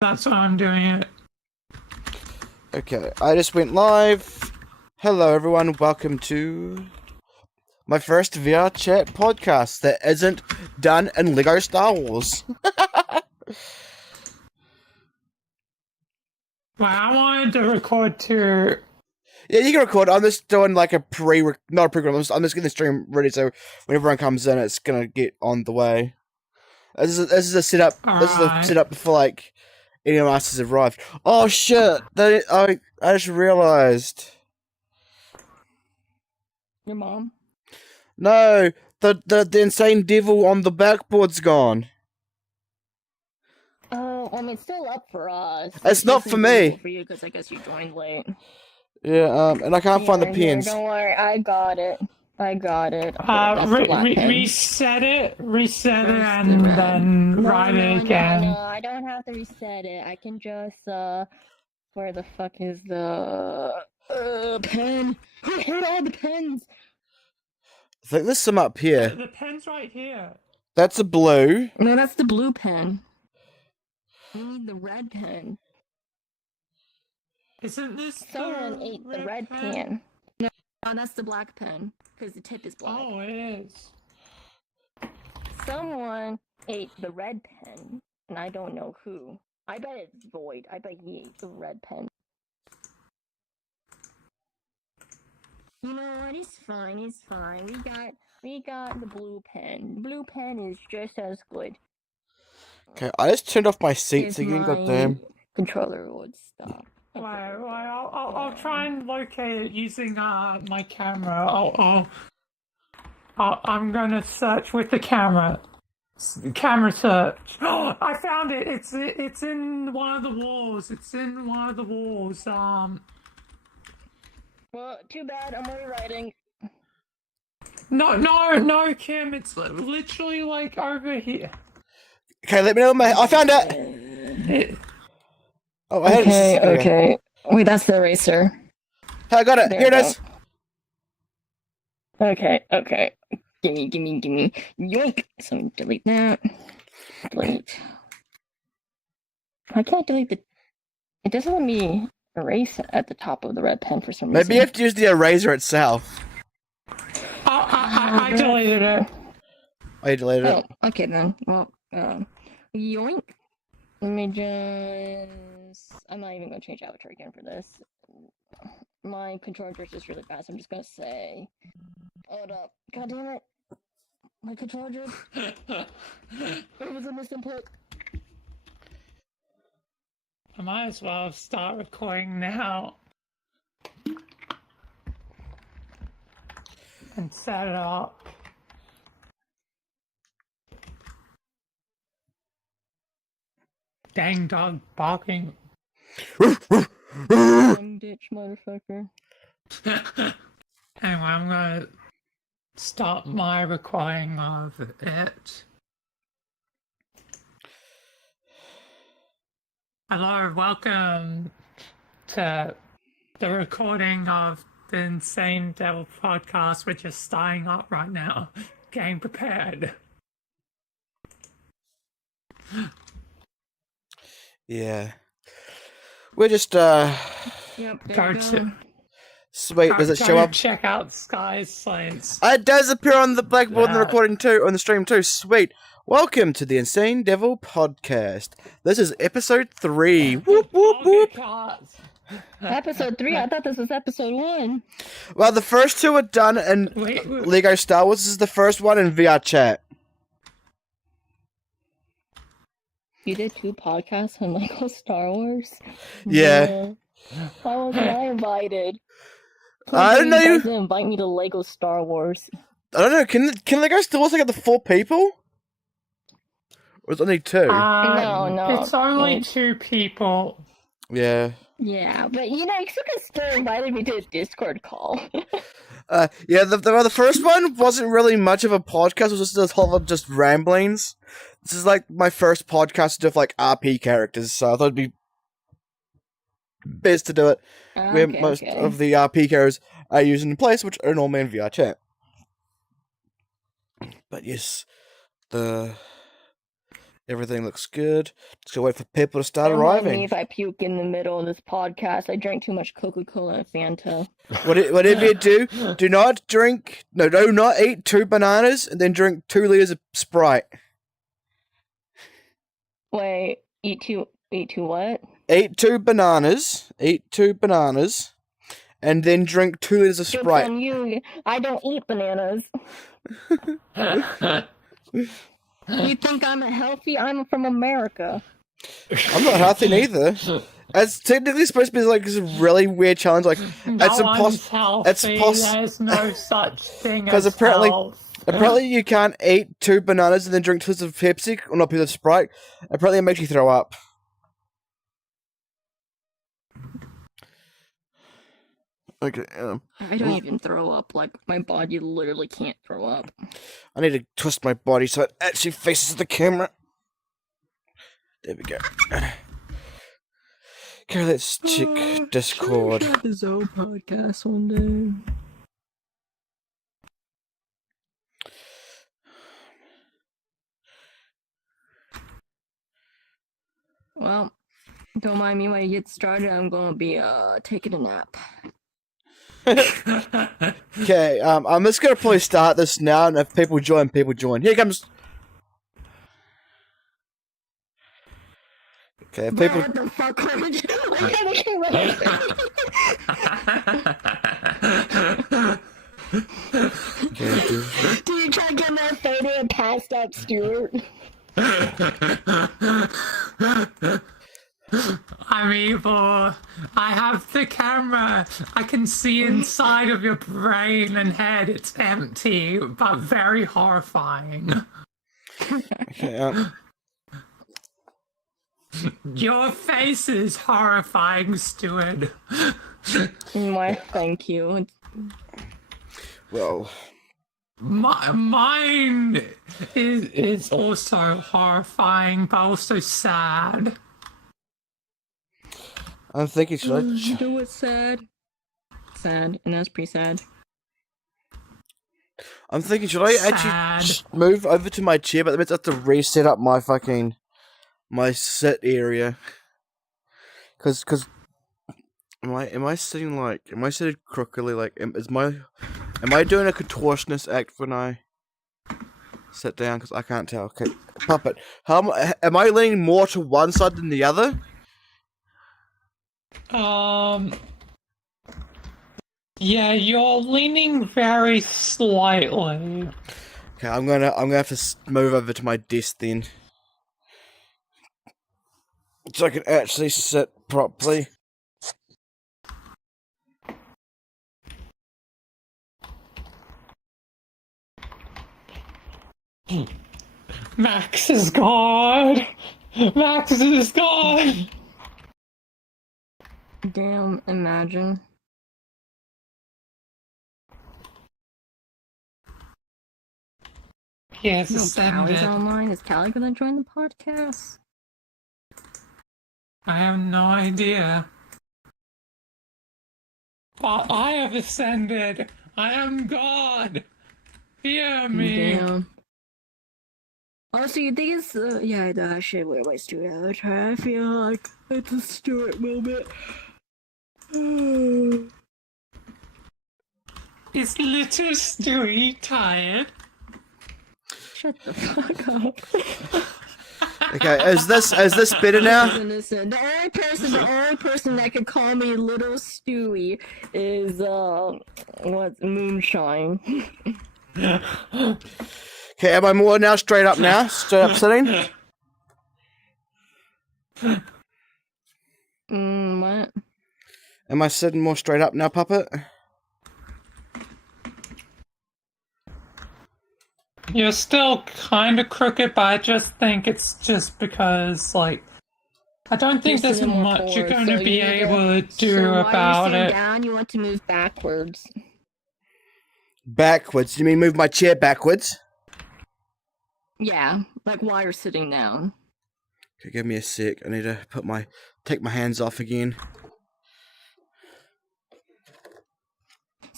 That's why I'm doing it. Okay, I just went live. Hello, everyone. Welcome to my first VR chat podcast that isn't done in Lego Star Wars. Well, I wanted to record too. Yeah, you can record. I'm just doing like a not a pre-record. I'm just getting the stream ready so when everyone comes in, it's gonna get on the way. This is a setup. This is a Alright. setup before like anyone else has arrived. Oh shit! I just realized. Your mom? No, the insane devil on the backboard's gone. Oh, it's still up for us. It's not for me. For you, because I guess you joined late. Yeah, and I can't find the pins. Don't worry, I got it. That's the black pen. Reset it, and then write it again. No, I don't have to reset it. I can just, where the fuck is the, pen? I hate all the pens! I think there's some up here. The pen's right here. That's a blue. No, that's the blue pen. We need the red pen. Isn't this Someone ate the red pen. No, that's the black pen, because the tip is black. Oh, it is. Someone ate the red pen, and I don't know who. I bet it's Void. I bet he ate the red pen. You know what? He's fine. We got the blue pen. The blue pen is just as good. Okay, I just turned off my seats again. Goddamn. Controller would stop. Wait, I'll try and locate it using my camera. I'm gonna search with the camera. Camera search. Oh, I found it. It's in one of the walls. Well, too bad. I'm rewriting. No, Kim. It's literally like over here. Okay, let me know I found it. Oh, I had it. Okay. Wait, that's the eraser. I got it. Here it is. Okay. Gimme. Yoink! So delete that. Delete. I can't delete the... It doesn't let me erase at the top of the red pen for some reason. Maybe you have to use the eraser itself. I deleted it. Oh, you deleted it? Oh, okay then. Well, yoink. Let me just... I'm not even going to change avatar again for this. My controller is just really fast. I'm just going to say... Hold up. God damn it. My controller just... It was a misinput. I might as well start recording now. And set it up. Dang dog barking. Ditch, motherfucker. Anyway, I'm gonna stop my recording of it. Hello, welcome to the recording of the Insane Devil podcast, which is starting up right now. Getting prepared. Yeah. We're just, Yep, Go to, Sweet, does it show up? Check out Sky's Science. It does appear on the blackboard in the recording too, on the stream too. Sweet. Welcome to the Insane Devil podcast. This is episode 3. Whoop, whoop, whoop. Episode 3? I thought this was episode 1. Well, the first 2 are done in Lego Star Wars. This is the first one in VR chat. You did 2 podcasts on Lego Star Wars? Yeah. Why wasn't I invited? I don't know. You guys invite me to Lego Star Wars. I don't know. Can Lego Star Wars get the 4 people? Or is it only 2? No. It's only 2 people. Yeah. Yeah, but you can still invited me to a Discord call. Yeah, the first one wasn't really much of a podcast. It was just this whole just ramblings. This is like my first podcast with like RP characters, so I thought it'd be best to do it where most of the RP characters are used in place, which are normally in VR chat. But yes, the Everything looks good. Just gotta wait for people to start Don't mind me arriving. if I puke in the middle of this podcast. I drank too much Coca-Cola and Fanta. Whatever you do not drink. No, do not eat 2 bananas and then drink 2 liters of Sprite. Wait, eat two what? Eat 2 bananas. And then drink 2 liters of Joke's Sprite. on you. I don't eat bananas. You think I'm healthy? I'm from America. I'm not healthy neither. It's technically supposed to be like this really weird challenge. Like it's impossible. There's no such thing as apparently- health. Apparently, you can't eat 2 bananas and then drink 2 liters of Pepsi, or not Pepsi, of Sprite. Apparently, it makes you throw up. Okay. I don't even throw up. Like, my body literally can't throw up. I need to twist my body so it actually faces the camera. There we go. Okay, let's check Discord. Should have his own podcast one day. Well, don't mind me when you get started. I'm gonna be taking a nap. Okay, I'm just gonna probably start this now, and if people join, Here comes. Okay, if people. What the fuck? Do you try to get my photo and passed up Stuart? I'm evil. I have the camera. I can see inside of your brain and head. It's empty, but very horrifying. Okay, Your face is horrifying, Stuart. Why, thank you. well, Mine is also horrifying, but also sad. I'm thinking, should I? You know what's sad? Sad, and that's pretty sad. I'm thinking, should I actually Sad. just move over to my chair? But that means I have to reset up my my sit area. Cause, am I sitting crookedly? Like, am I doing a contortionist act when I sit down? Cause I can't tell. Okay, puppet. Am I leaning more to one side than the other? Yeah, you're leaning very slightly. Okay, I'm gonna have to move over to my desk then, so I can actually sit properly. Max is gone. Max is gone. Damn, imagine. He has No, Callie's ascended. online. Is Callie gonna join the podcast? I have no idea. But I have ascended. I am God. Hear me. Damn. Also, you think it's yeah, I should wear my Stuart avatar. I feel like it's a Stuart moment. Is little Stewie tired? Shut the fuck up. Okay, is this better now? Listen, the only person that could call me Little Stewie is what's Moonshine. Okay, am I more now straight up now? Straight up sitting? What? Am I sitting more straight up now, puppet? You're still kind of crooked, but I just think it's just because, like, I don't think You're there's sitting more much you're forward, going so to be you need able to do so while about you're it. sitting down, you want to move backwards. Backwards? You mean move my chair backwards? Yeah, like while you're sitting down. Okay, give me a sec. I need to take my hands off again.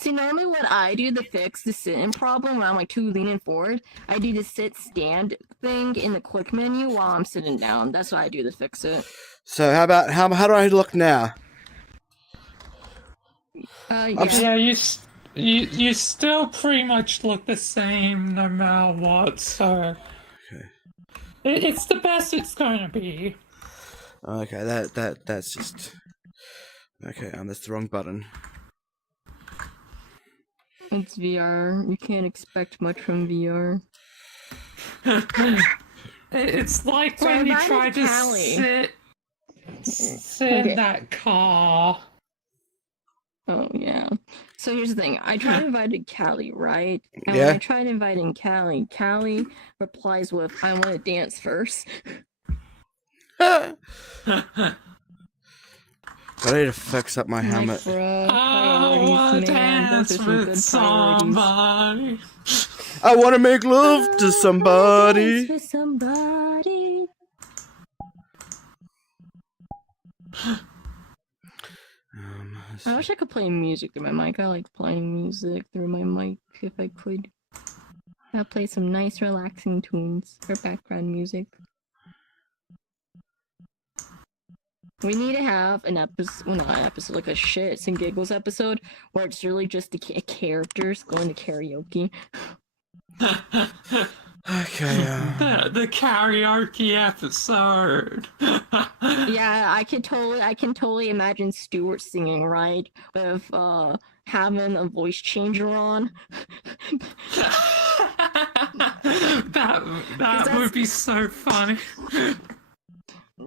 See, normally what I do to fix the sit-in problem when I'm like too leaning forward, I do the sit-stand thing in the quick menu while I'm sitting down. That's what I do to fix it. So how do I look now? Yeah. Yeah, you still pretty much look the same no matter what. So Okay. it's the best it's going to be. Okay, that's just okay. That's the wrong button. It's VR. You can't expect much from VR. It's like So when you that try is to Callie. sit Okay. in that car. Oh, yeah. So here's the thing. I tried inviting Callie, right? And Yeah. when I tried inviting Callie, Callie replies with, I want to dance first. I need to fix up my helmet. Like, bruh, I wanna priorities, man. Those dance are some with good priorities. somebody. I want to make love to Dance somebody. with somebody. I wish I could play music through my mic. I like playing music through my mic if I could. I'll play some nice relaxing tunes for background music. We need to have an episode, well, not an episode, like a shits and giggles episode, where it's really just the characters going to karaoke. Okay. The karaoke episode. Yeah, I can totally imagine Stuart singing, right? With having a voice changer on. that would be so funny.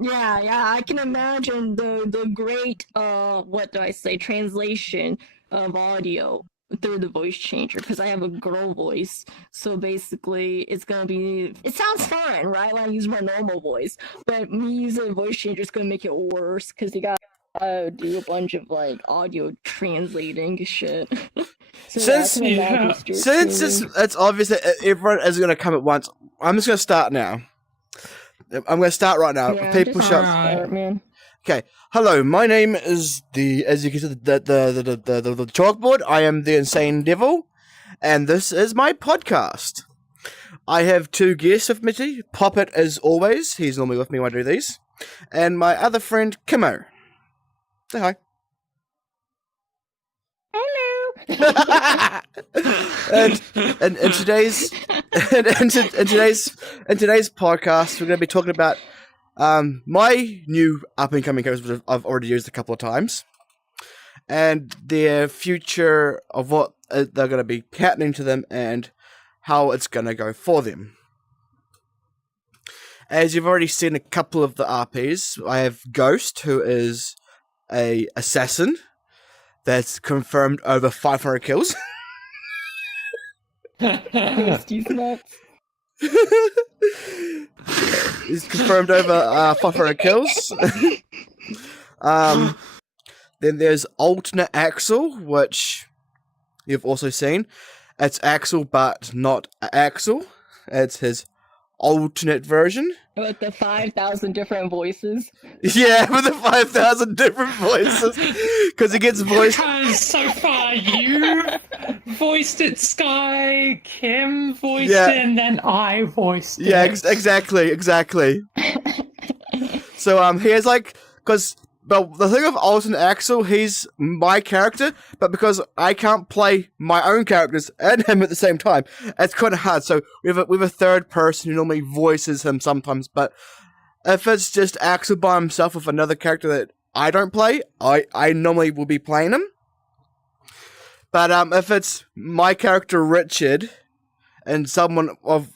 Yeah, I can imagine the great what do I say, translation of audio through the voice changer, because I have a girl voice, so basically it's gonna be, it sounds fine, right, when I use my normal voice, but me using a voice changer is gonna make it worse, because you gotta do a bunch of like audio translating shit. So Since it's obvious that everyone is going to come at once, I'm just going to start now. I'm going to start right now. Yeah, People just shout. start, man. Okay, hello. My name is as you can see, the chalkboard. I am the Insane Devil, and this is my podcast. I have two guests with me. Poppet, as always, he's normally with me when I do these, and my other friend Kimmo. Say hi. Hello. and in today's podcast, we're going to be talking about my new up and coming characters, which I've already used a couple of times, and their future of what they're going to be happening to them and how it's going to go for them. As you've already seen a couple of the RPs, I have Ghost, who is a assassin that's confirmed over 500 kills. He's nuts. He's confirmed over 500 kills. Then there's Alternate Axel, which you've also seen. It's Axel, but not Axel. It's his alternate version. With the 5,000 different voices. Yeah, with the 5,000 different voices. Because he gets voiced. Because so far you voiced it, Sky, Kim voiced Yeah. it, and then I voiced it. Yeah, exactly. So he has like, because but the thing of Alton Axel, he's my character, but because I can't play my own characters and him at the same time, it's kind of hard. So we have a third person who normally voices him sometimes, but if it's just Axel by himself with another character that I don't play, I normally will be playing him. But if it's my character Richard and some of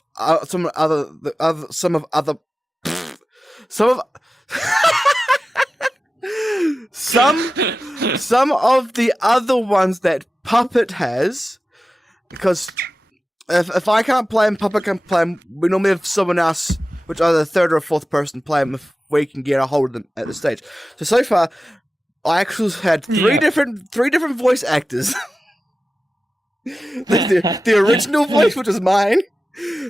the other ones that Puppet has, because if I can't play him, Puppet can play him. We normally have someone else, which either the third or fourth person, play him if we can get a hold of them at the stage. So far, I actually had three different voice actors. the original voice, which is mine.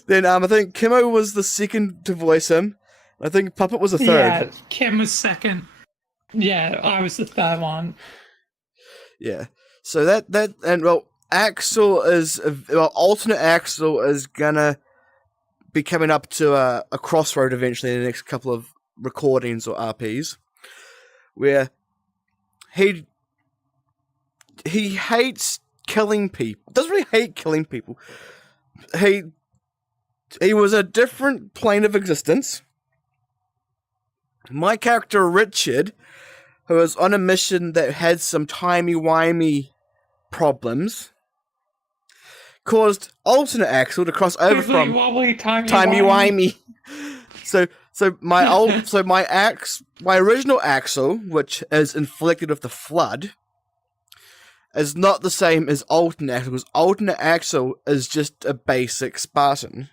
Then I think Kimmo was the second to voice him. I think Puppet was the third. Yeah, Kim was second. Yeah, I was the third one. Yeah. So alternate Axel is gonna be coming up to a crossroad eventually in the next couple of recordings or RPs, where he hates killing people. Doesn't really hate killing people. He was a different plane of existence. My character Richard, who was on a mission that had some timey-wimey problems, caused alternate Axel to cross over from timey-wimey. So my original Axel, which is inflicted with the flood, is not the same as alternate Axel, because alternate Axel is just a basic Spartan.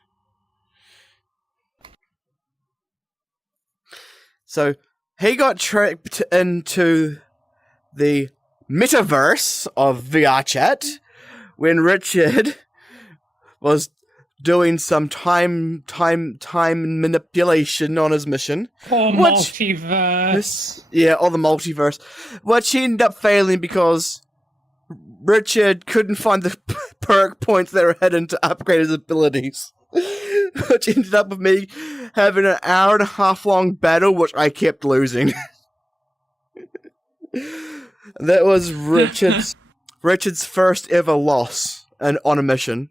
So he got trapped into the metaverse of VR chat when Richard was doing some time manipulation on his mission. Or multiverse. Yeah, or the multiverse. Which he ended up failing because Richard couldn't find the perk points that were hidden to upgrade his abilities. Which ended up with me having an 1.5 hour long battle, which I kept losing. That was Richard's first ever loss on a mission.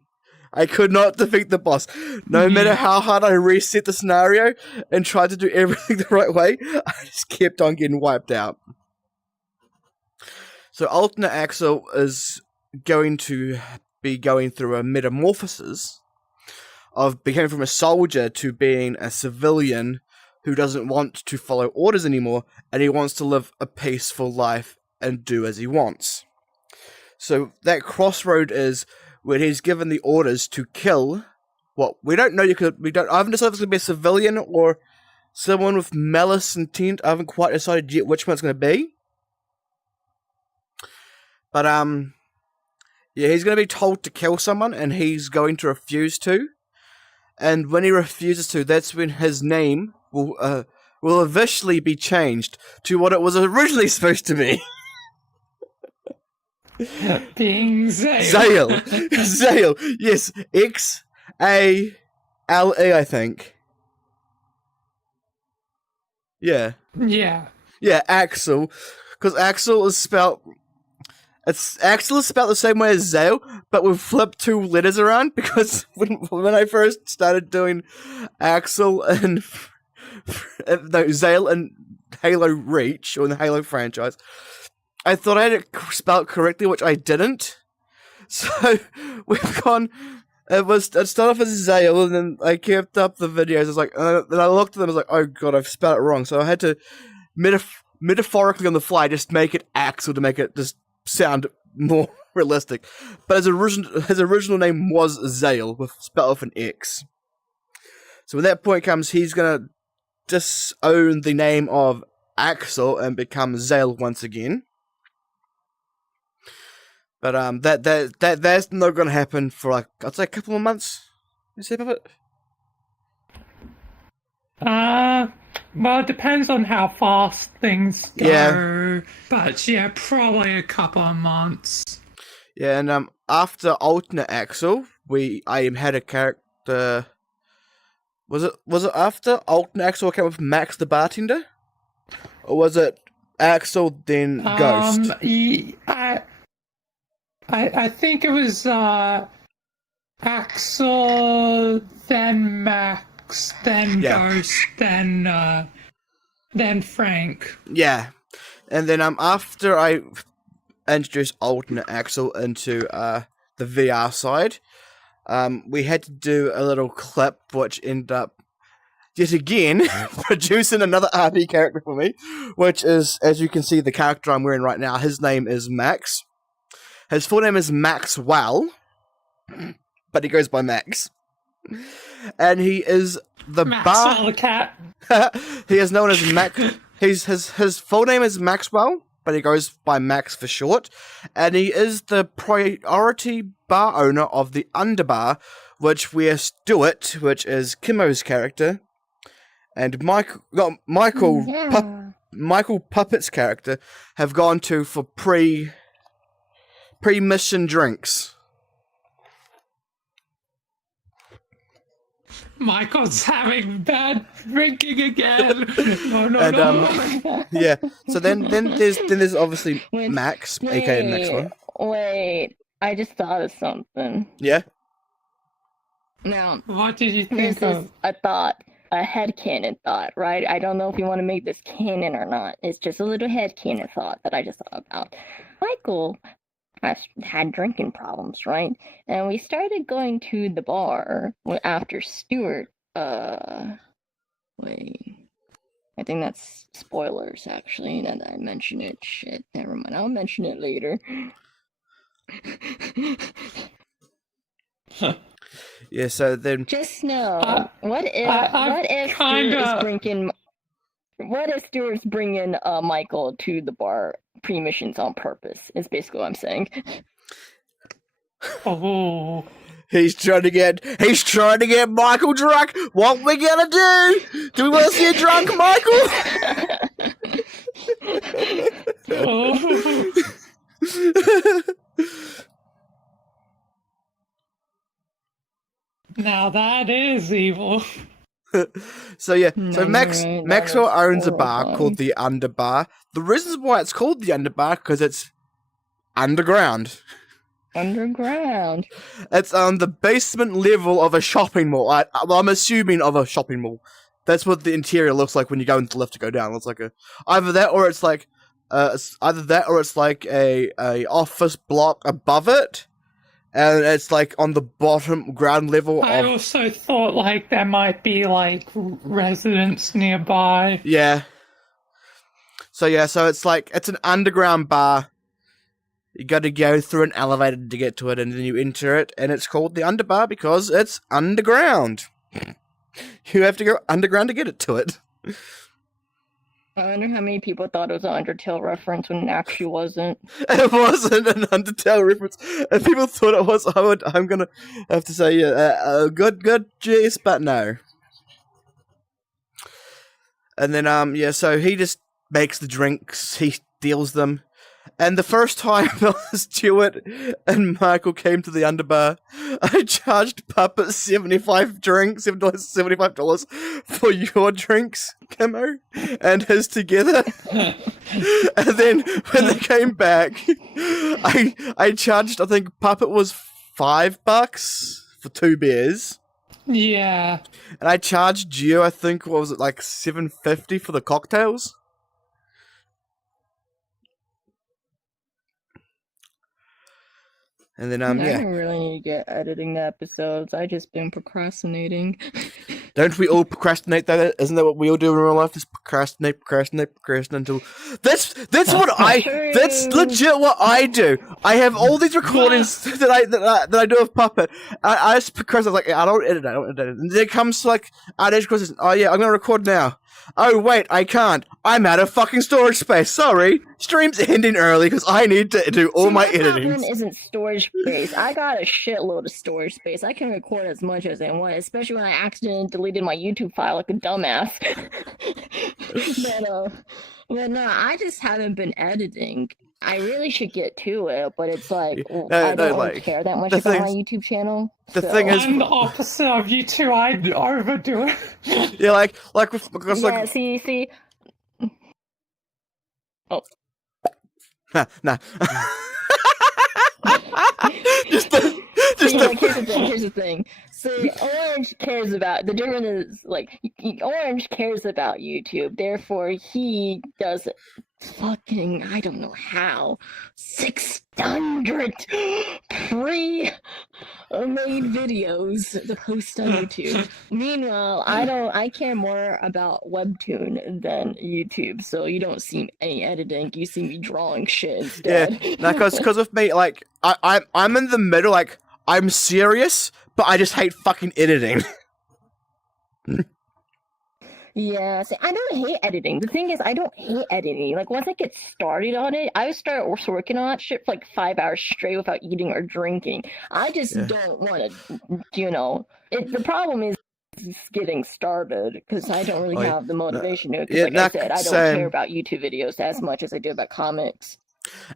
I could not defeat the boss. No matter how hard I reset the scenario and tried to do everything the right way, I just kept on getting wiped out. So alternate Axel is going to be going through a metamorphosis of becoming from a soldier to being a civilian who doesn't want to follow orders anymore, and he wants to live a peaceful life and do as he wants. So that crossroad is when he's given the orders to kill what we don't know. I haven't decided if it's going to be a civilian or someone with malice intent. I haven't quite decided yet which one it's going to be. But yeah, he's going to be told to kill someone, and he's going to refuse to. And when he refuses to, that's when his name will officially be changed to what it was originally supposed to be. Being Zale. Zale. Yes, Xale, I think. Yeah. Yeah. Yeah, Axel, because Axel is spelled the same way as Zale, but we've flipped 2 letters around, because when I first started doing Axel and Zale and Halo Reach, or in the Halo franchise, I thought I had it spelled correctly, which I didn't. So we've gone. It started off as Zale, and then I kept up the videos. I was like, then I looked at them. I was like, oh god, I've spelled it wrong. So I had to metaphorically on the fly just make it Axel to make it just sound more realistic. But his original name was Zale, spelled with an X. So when that point comes, he's gonna disown the name of Axel and become Zale once again. But that's not gonna happen for I'd say a couple of months. You see about it? Well, it depends on how fast things go. Yeah. But yeah, probably a couple of months. Yeah, and after alternate Axel, I had a character. Was it after alternate Axel came with Max the bartender, or was it Axel then Ghost? I think it was Axel, then Max, then Ghost, then Frank. Yeah, and then after I introduced alternate Axel into the VR side, we had to do a little clip which ended up yet again producing another RP character for me, which is, as you can see, the character I'm wearing right now. His name is Max. His full name is Maxwell, but he goes by Max. And he is the Maxwell the cat. He is known as Max. His full name is Maxwell, but he goes by Max for short. And he is the priority bar owner of the Underbar, where Stuart, which is Kimmo's character, and Michael Puppet's character have gone to for pre-mission drinks. Michael's having bad drinking again. No, no, And no. yeah. So then there's obviously Wait, Max, aka the next one. Wait, I just thought of something. Yeah. Now, What did you this think is of? a thought, a headcanon thought, right? I don't know if you want to make this canon or not. It's just a little headcanon thought that I just thought about. Michael has had drinking problems, right? And we started going to the bar after Stuart. Wait. I think that's spoilers, actually. Now that I mention it, shit, never mind. I'll mention it later. Yeah. So then. Just know, what if Stuart's bringing Michael to the bar pre-missions on purpose? Is basically what I'm saying. Oh, He's trying to get Michael drunk. What we gonna do? Do we want to see a drunk Michael? oh. Now that is evil. So yeah, No, so you're right, that Maxwell was owns a bar horrifying. called the Underbar. The reason why it's called the Underbar because it's underground. Underground. It's on the basement level of a shopping mall. I'm assuming of a shopping mall. That's what the interior looks like when you go into the lift to go down. It's like either that or it's like a office block above it, and it's like on the bottom ground level I of also thought like there might be like residents nearby. yeah. So it's like it's an underground bar. You got to go through an elevator to get to it, and then you enter it, and it's called the Underbar because it's underground. You have to go underground to get it to it. I wonder how many people thought it was an Undertale reference when it actually wasn't. It wasn't an Undertale reference. If people thought it was, I'm gonna have to say, good, jeez, but no. And then, so he just makes the drinks, he deals them. And the first time Stuart and Michael came to the Underbar, I charged Puppet $75 for your drinks, Camo, and his together. And then when they came back, I charged, I think Puppet was $5 for 2 beers. Yeah. And I charged you, I think, what was it, like $7.50 for the cocktails? And then, I yeah. don't really need to get editing the episodes. I just been procrastinating. Don't we all procrastinate though? Isn't that what we all do in real life? Just procrastinate until that's legit what I do. I have all these recordings that I do of Puppet. I just procrastinate, like I don't edit it. And then it comes to like oh yeah, I'm gonna record now. Oh wait, I can't. I'm out of fucking storage space. Sorry, stream's ending early because I need to do all my editing. Problem isn't storage space. I got a shitload of storage space. I can record as much as I want, especially when I accidentally deleted my YouTube file like a dumbass. but no, I just haven't been editing. I really should get to it, but it's like I don't really care that much about my YouTube channel. The thing is, I'm the opposite of you two. I overdo it. Yeah, like because like see. Oh. Nah. Here's the thing. See, Orange cares about the difference is like Orange cares about YouTube. Therefore, he does fucking I don't know how 600 pre-made videos to post on YouTube. Meanwhile, I care more about Webtoon than YouTube. So you don't see any editing. You see me drawing shit instead. Yeah, because of me, like I'm in the middle. Like I'm serious, but I just hate fucking editing. Yeah, see, I don't hate editing. The thing is, I don't hate editing. Like, once I get started on it, I would start working on that shit for like 5 hours straight without eating or drinking. I just don't want to, the problem is getting started because I don't really have the motivation to. Because, like I said, I don't care about YouTube videos as much as I do about comics.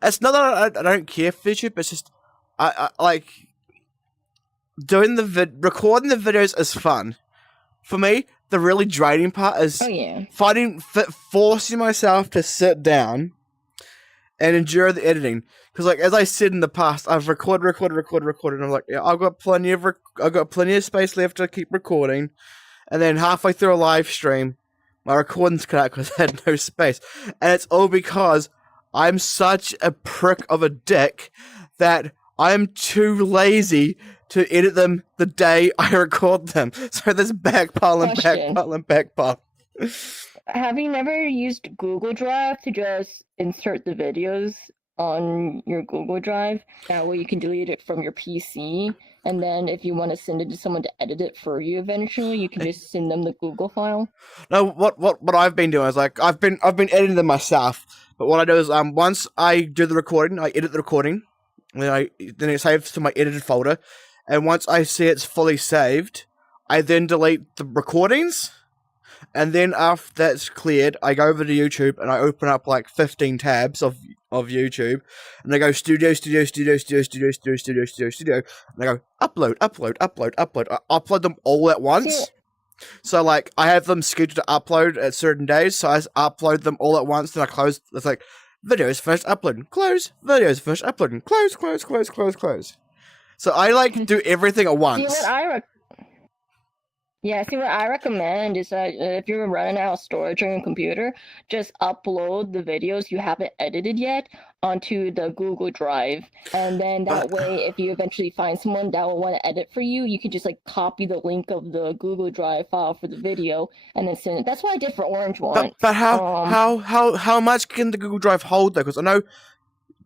It's not that I don't care for YouTube. It's just I like doing recording the videos is fun. For me, the really draining part is Oh yeah. forcing myself to sit down and endure the editing. Because, like, as I said in the past, I've recorded, and I'm like, yeah, I've got plenty of space left to keep recording. And then halfway through a live stream, my recording's cut out because I had no space. And it's all because I'm such a prick of a dick that I'm too lazy to edit them the day I record them. So there's backpile and Question. backpile and backpile. Have you never used Google Drive to just insert the videos on your Google Drive? That way you can delete it from your PC, and then if you want to send it to someone to edit it for you eventually, you can just send them the Google file. No, what I've been doing is, like, I've been editing them myself. But what I do is, once I do the recording, I edit the recording, and then it saves to my edited folder. And once I see it's fully saved, I then delete the recordings. And then after that's cleared, I go over to YouTube and I open up like 15 tabs of YouTube, and I go studio, and I go upload. I upload them all at once. So, like, I have them scheduled to upload at certain days, so I upload them all at once, then I close. It's like, videos finished uploading, close, videos finished uploading, close. So I, like, do everything at once. See what I recommend is that if you're running out of storage on your computer, just upload the videos you haven't edited yet onto the Google Drive, and then that way, if you eventually find someone that will want to edit for you, you can just, like, copy the link of the Google Drive file for the video and then send it. That's what I did for Orange One. But how much can the Google Drive hold though? Because I know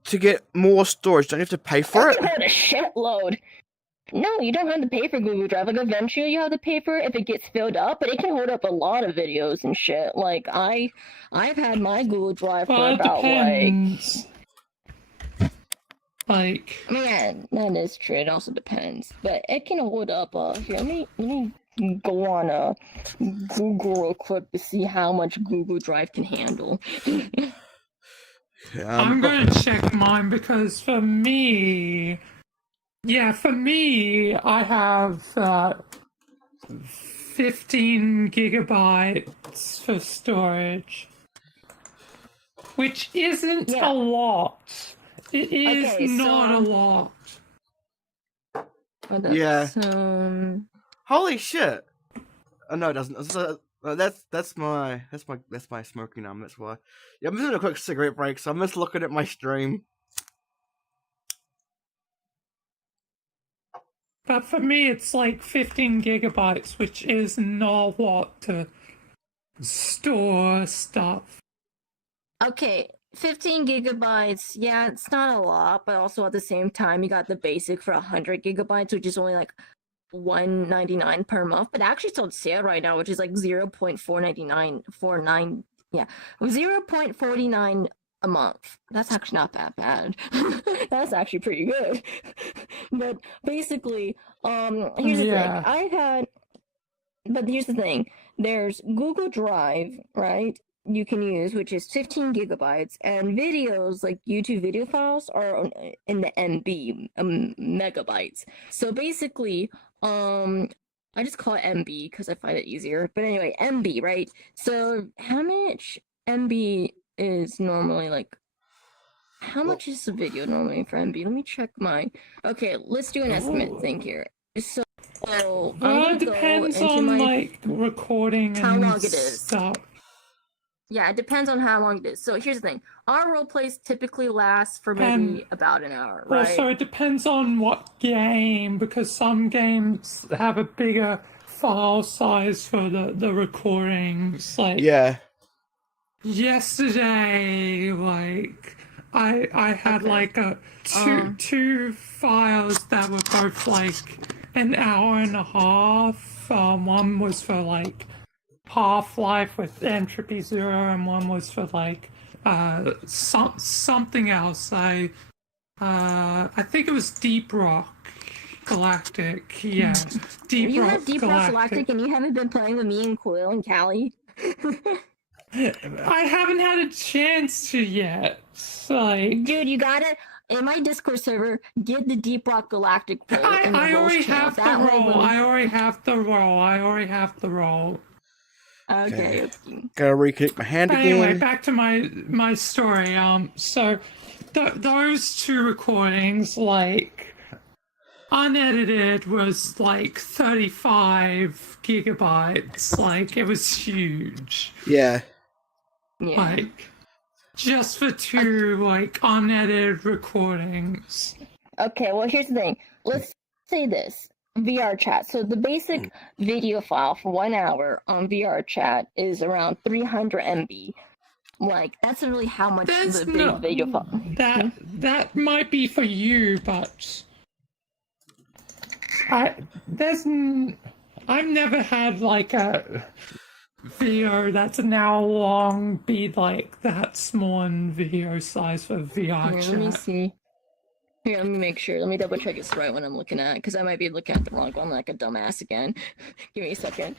to get more storage, don't you have to pay for it? It can hold a shitload. No, you don't have to pay for Google Drive. Like, eventually you have to pay for it if it gets filled up, but it can hold up a lot of videos and shit. Like, I've had my Google Drive for about, depends. Like... I mean, yeah, that is true. It also depends. But it can hold up, here, let me go on Google real quick to see how much Google Drive can handle. I'm going to check mine because for me, I have 15 gigabytes for storage, which isn't a lot. It is not a lot. Yeah. Holy shit! Oh no, it doesn't. That's my smoking arm. That's why. Yeah, I'm just doing a quick cigarette break, so I'm just looking at my stream. But for me, it's like 15 gigabytes, which is not a lot to store stuff. Okay, 15 gigabytes. Yeah, it's not a lot, but also at the same time, you got the basic for 100 gigabytes, which is only like $1.99 per month. But actually, it's on sale right now, which is like 0.49949. Yeah, 0.49 a month. That's actually not that bad. That's actually pretty good. But basically, here's the thing. But here's the thing. There's Google Drive, right? You can use, which is 15 gigabytes, and videos like YouTube video files are in the MB, megabytes. So basically, I just call it MB because I find it easier. But anyway, MB, right? So how much MB is normally like? How much is the video normally for MB? Let me check mine. Okay, let's do an estimate thing here. So it depends on like recording and how long it is. Stuff. Yeah, it depends on how long it is. So here's the thing. Our role plays typically lasts for maybe about an hour, right? Also, it depends on what game, because some games have a bigger file size for the recordings. Like, yesterday, like, I had like two files that were both like an hour and a half. One was for like Half-Life with Entropy Zero, and one was for like something else. I think it was Deep Rock Galactic. Yeah, You have Deep Rock Galactic, and you haven't been playing with me and Quill and Callie. I haven't had a chance to yet. Like, Dude, you gotta in my Discord server get the Deep Rock Galactic poll in the I roles already channel. have the That way role. when we- I already have the role. I already have the role. Okay. Gotta reconnect my hand But anyway, again. back to my story. So those two recordings, like unedited, was like 35 gigabytes. Like it was huge. Yeah. Yeah. Like just for two like unedited recordings. Okay, well here's the thing. Let's say this. VR chat. So the basic video file for 1 hour on VR chat is around 300 MB. Like that's really how much That's the big not video file. that might be for you, but I've never had like a video that's an hour long be like that small in video size for VR Here, chat. let me see. Here, let me make sure. Let me double check it's the right one I'm looking at, because I might be looking at the wrong one like a dumbass again. Give me a second.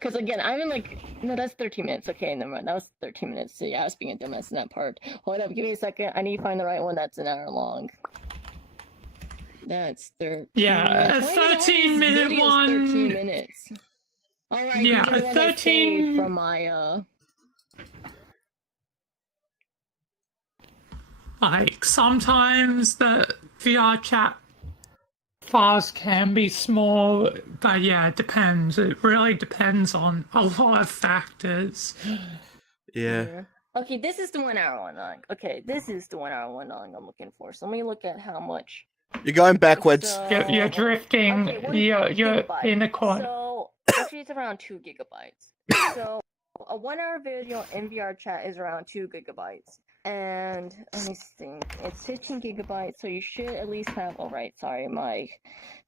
Because again, I'm in like, no, that's 13 minutes. Okay, never mind. That was 13 minutes. So yeah, I was being a dumbass in that part. Hold up, give me a second. I need to find the right one that's an hour long. That's 13. Yeah, a Why did all these 13-minute videos one. 13 minutes. Alright, Yeah, these are the a ones I 13 saved from my Like sometimes the VR chat files can be small, but yeah, it depends. It really depends on a lot of factors. Yeah. Okay, this is the 1 hour one long. Okay, this is the 1 hour one long I'm looking for. So let me look at how much. You're going backwards. So, You're drifting. okay, what is You're gigabyte? in a corner. So actually, it's around 2 gigabytes. So a 1 hour video in VR chat is around 2 gigabytes. And let me think, it's 15 gigabytes, so you should at least have. All right, sorry,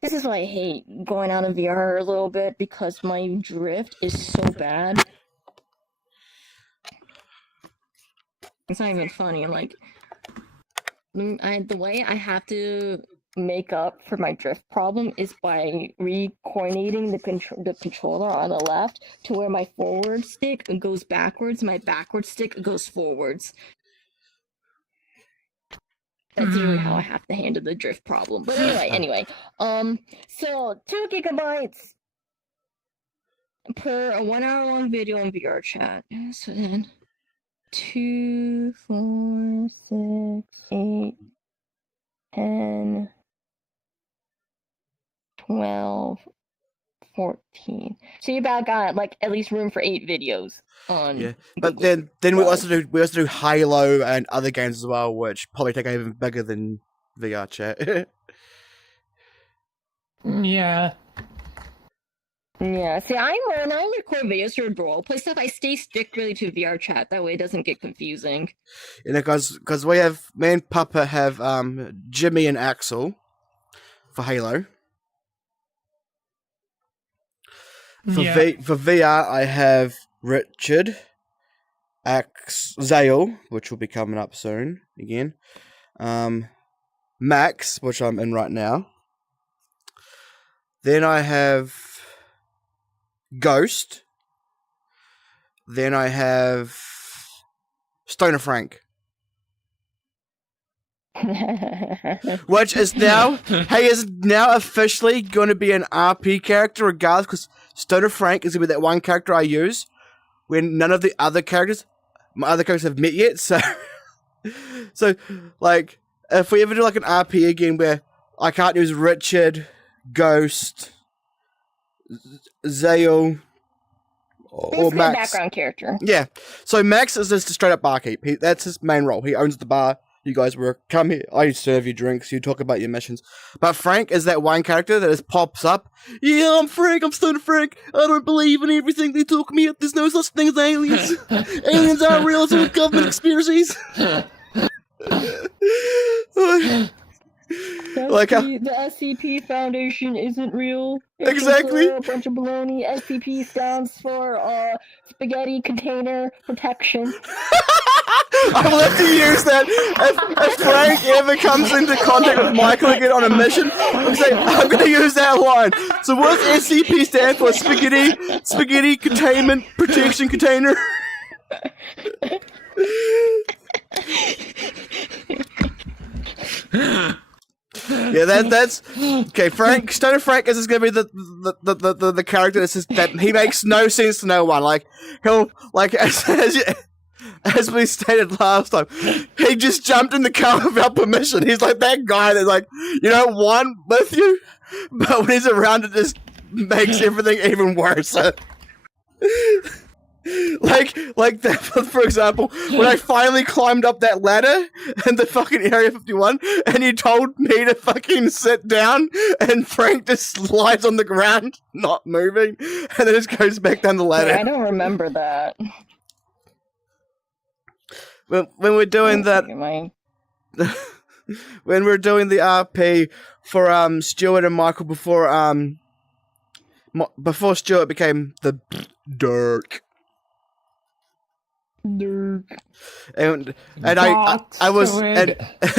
this is why I hate going out of VR a little bit, because my drift is so bad. It's not even funny. I'm like, the way I have to make up for my drift problem is by re-coordinating the controller on the left to where my forward stick goes backwards, my backward stick goes forwards. That's usually how I have to handle the drift problem. But anyway, so 2 gigabytes per a 1 hour long video in VR chat. So then 2, 4, 6, 8, 10, 12, 14. So you about got like at least room for 8 videos on. Yeah, but Google. then we also do Halo and other games as well, which probably take even bigger than VR chat. Yeah. Yeah, see, when I record videos for roleplay stuff, I stay strictly to VR chat. That way it doesn't get confusing. You know, because we have me and Papa have Jimmy and Axel for Halo. For VR, I have Richard, Zale, which will be coming up soon again. Max, which I'm in right now. Then I have Ghost. Then I have Stoner Frank. Which is now, is now officially going to be an RP character regardless, because Stoner Frank is going to be that one character I use when none of the other characters, my other characters have met yet, so, like, if we ever do like an RP again where I can't use Richard, Ghost, Zale, or Basically Max. a background character. Yeah, so Max is just a straight up barkeep. That's his main role. He owns the bar. You guys work. Come here. I serve you drinks. You talk about your missions. But Frank is that one character that just pops up. Yeah, I'm Frank. I'm Stoner Frank. I don't believe in everything they talk me. There's no such thing as aliens. Aliens aren't real. It's all government conspiracies. Like the SCP Foundation isn't real. It's Exactly. a bunch of baloney. SCP stands for Spaghetti Container Protection. I will have to use that if Frank ever comes into contact with Michael again on a mission. I'm going to use that line. So what does SCP stand for? Spaghetti Containment Protection Container. Yeah, that's okay. Frank Stoner Frank is going to be the character that he makes no sense to no one. Like he'll like as we stated last time, he just jumped in the car without permission. He's like that guy that's like, you don't want with you, but when he's around, it just makes everything even worse. Like that, for example, when I finally climbed up that ladder in the fucking Area 51, and he told me to fucking sit down, and Frank just lies on the ground, not moving, and then just goes back down the ladder. I don't remember that. When we're doing that, when we're doing the RP for Stuart and Michael before Stuart became the Dirk. And I was and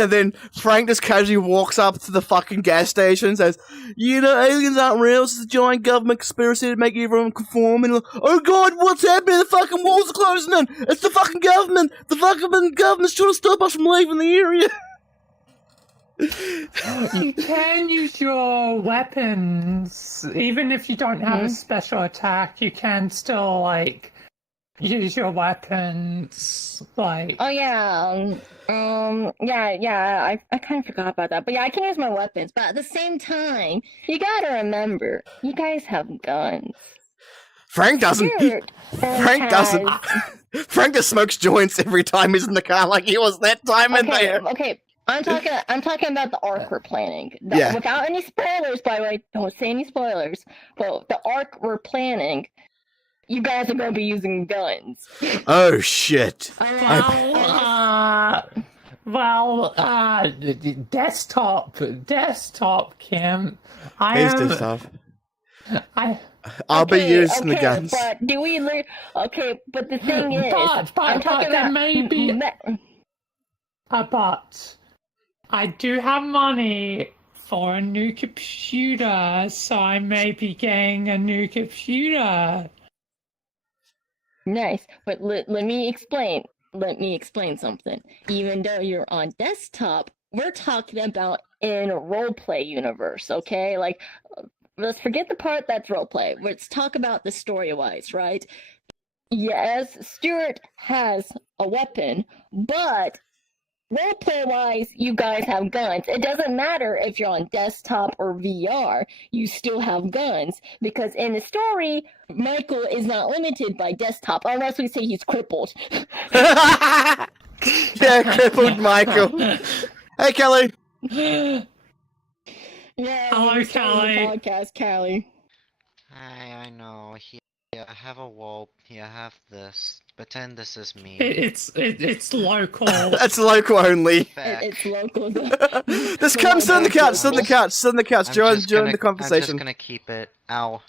then Frank just casually walks up to the fucking gas station and says, you know, aliens aren't real, it's a giant government conspiracy to make everyone conform, and oh god, what's happening? The fucking walls are closing in! It's the fucking government! The fucking government's trying to stop us from leaving the area! You can use your weapons, even if you don't have a special attack, you can still, like, use your weapons, like... Oh, yeah, I kind of forgot about that. But yeah, I can use my weapons, but at the same time, you gotta remember, you guys have guns. Frank doesn't. Frank doesn't. Frank just smokes joints every time he's in the car, like he was that time in there. Okay, I'm talking about the arc we're planning. Without any spoilers, by the way, don't say any spoilers, but the arc we're planning... You guys are going to be using guns. Oh, shit. Desktop, Kim. Desktop. I'll be using the guns. But do we... Okay, but the thing is... But there may be... But I do have money for a new computer, so I may be getting a new computer. Nice, but let me explain. Let me explain something. Even though you're on desktop, we're talking about in roleplay universe, okay? Like, let's forget the part that's roleplay. Let's talk about the story-wise, right? Yes, Stuart has a weapon, but roleplay-wise, you guys have guns. It doesn't matter if you're on desktop or VR, you still have guns. Because in the story, Michael is not limited by desktop, unless we say he's crippled. Yeah, crippled Michael. Hey, Kelly. Yeah, hello, Kelly. Podcast, Callie. Hi, I know. Here, I have a wall. Here, I have this. Pretend this is me. It's local. That's local only. It's local. Just come sit on the couch. Sit on the couch. Sit on the couch. Join the conversation. I'm just gonna keep it. Ow.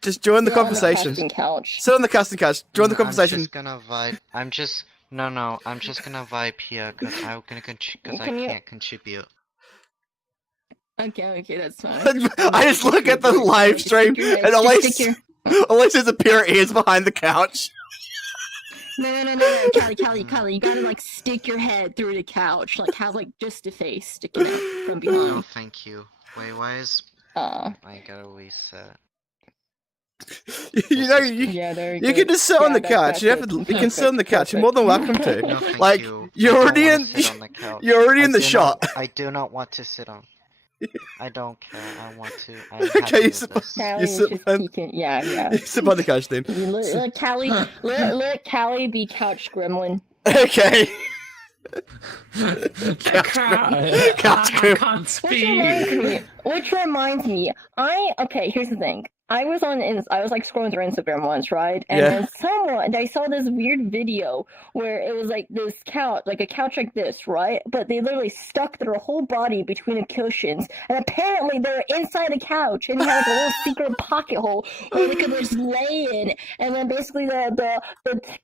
Just join the conversation. Sit on the casting couch. Join the conversation. I'm just gonna vibe. I'm just gonna vibe here because I can't contribute. Okay, that's fine. I just look at the live stream and Elise has a pair of ears behind the couch. No, Callie, you gotta, like, stick your head through the couch, like, have, like, just a face sticking out from behind. No, thank you. Wait, why is... I gotta reset. You know, you can just sit on the couch. You can sit on the couch. You're more than welcome to. No, thank like, you. You're already in the shot. I do not want to sit on. I don't care. I want to. Okay, you sit by the couch then. Let Callie be couch gremlin. Okay. Couch gremlin. I can't speak. Which reminds me, here's the thing. I was like scrolling through Instagram once, right? And then I saw this weird video where it was like this couch, like a couch like this, right? But they literally stuck their whole body between the cushions, and apparently they were inside the couch, and they had like a little secret pocket hole where they could just lay in. And then basically the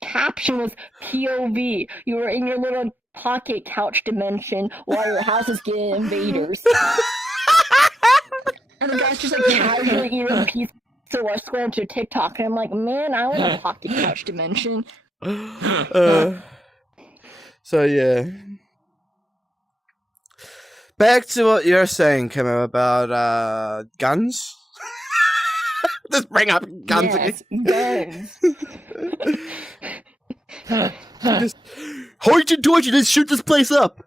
caption was POV. You were in your little pocket couch dimension while your house is getting invaders. And the guy's just like casually eating a pizza while scrolling to TikTok, and I'm like, man, I want a pocket couch dimension. So yeah. Back to what you're saying, Kimo, about guns. Just bring up guns Yes, again. guns. Just hoity toity, let's shoot this place up.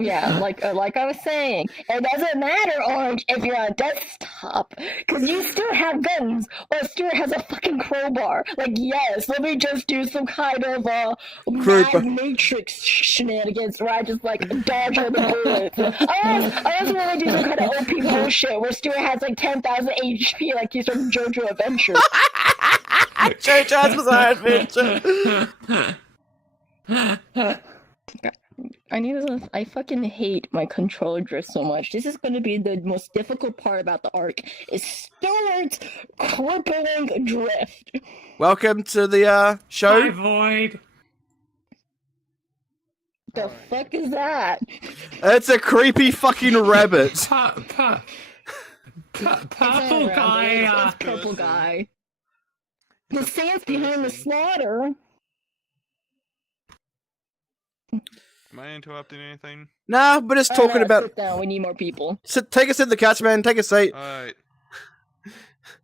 Yeah, like I was saying, it doesn't matter, Orange, if you're on desktop, because you still have guns, or Stuart has a fucking crowbar. Like, yes, let me just do some kind of Crowbar. mad matrix shenanigans where I just like dodge all the bullets. I also want to do some kind of OP bullshit where Stuart has like 10,000 HP, like he's from JoJo Adventure. JoJo's Bizarre Adventure. I fucking hate my controller drift so much. This is going to be the most difficult part about the arc, is Stuart's crippling drift. Welcome to the Hi, show. Void. The fuck is that? It's a creepy fucking rabbit. Purple It's guy. It's purple guy. The sand's behind the slaughter. Am I interrupting anything? Nah, we're just talking no, about. Sit down. We need more people. Take us in the couch, man. Take a seat. Alright.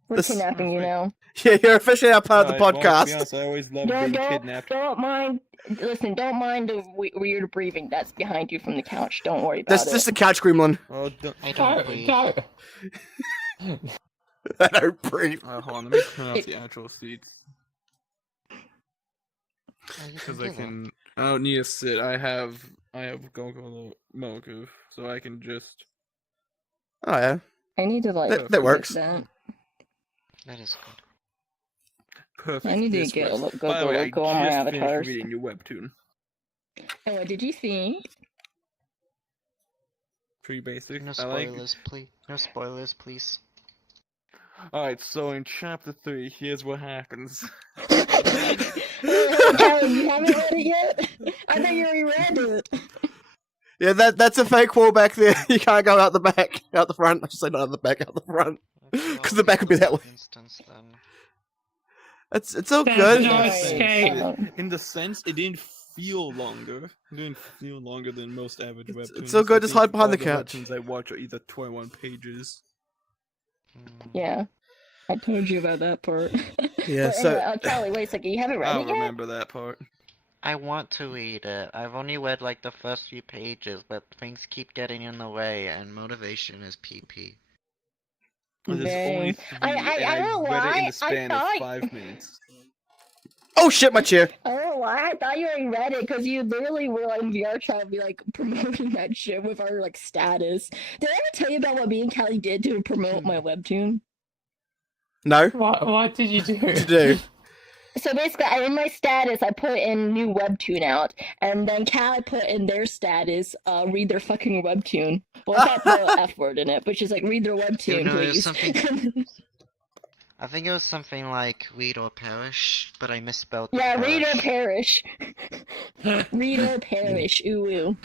We're This- kidnapping you now. Yeah, you're officially now part of the Well, to be podcast. honest, I always love being kidnapped. Don't mind. Listen, don't mind the weird breathing that's behind you from the couch. Don't worry about This it. is the couch gremlin. Oh, I don't breathe. Don't. I don't breathe. hold on, let me turn off the actual seats. Oh, you Because do I that. can... I don't need to sit. I have Gogo Moku, so I can just... Oh yeah. I need to like. That fix works. that. That is good. Perfect. I need to this get works. a look- go- By the go way, look on my I just finished avatars. reading your webtoon. And what did you think? Pretty basic. No I like. spoilers, please. No spoilers, please. Alright, so in chapter 3, here's what happens. Kelly, you haven't read it yet? I thought you already read it. Yeah, that's a fake wall back there. You can't go out the back, out the front. I should say not out the back, out the front. Let's 'Cause the back would be that way. Instance, then. It's all There's good. no Nice. escape. In the sense, it didn't feel longer. It didn't feel longer than most average webtoons. It's so good, I just think hide behind all the couch. Webtoons I watch are either 21 pages. Hmm. Yeah. I told you about that part. Yeah, But so anyway, Kelly, wait a second. You haven't I read don't it yet? remember that part. I want to read it. I've only read like the first few pages, but things keep getting in the way, and motivation is PP. There's Dang. only 3, I and don't know I read it in why, the span of I 5 minutes. oh shit, my chair. I don't know why I thought you already read it because you literally were like in VR trying to be like promoting that shit with our like status. Did I ever tell you about what me and Kelly did to promote my webtoon? No, What did you do? what to do? So basically, in my status, I put in new webtoon out, and then Callie put in their status, read their fucking webtoon. Well, it's not the F word in it, but she's like, read their webtoon, know, there's please. something- I think it was something like read or perish, but I misspelled the Yeah, read or perish. perish. Read or perish. Ooh,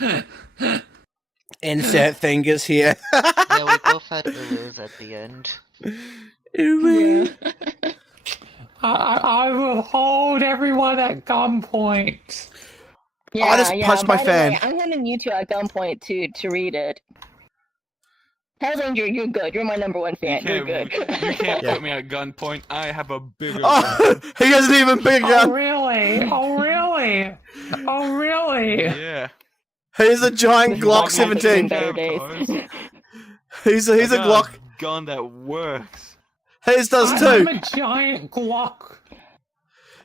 ooh. Insert fingers here. Yeah, we both had oohs at the end. Yeah. I will hold everyone at gunpoint. Yeah, I just yeah. punched my By the way, fan. I'm holding you two at gunpoint to read it. Hells Angel, you're good. You're my number one fan. You're good. You can't Yeah. put me at gunpoint. I have a bigger Oh, gun. he hasn't even big Oh gun. really? Oh really? Oh really? Yeah. He's a giant This is Glock not my 17. better days. He's a I got Glock. gun that works. His does I'm too. a giant Glock.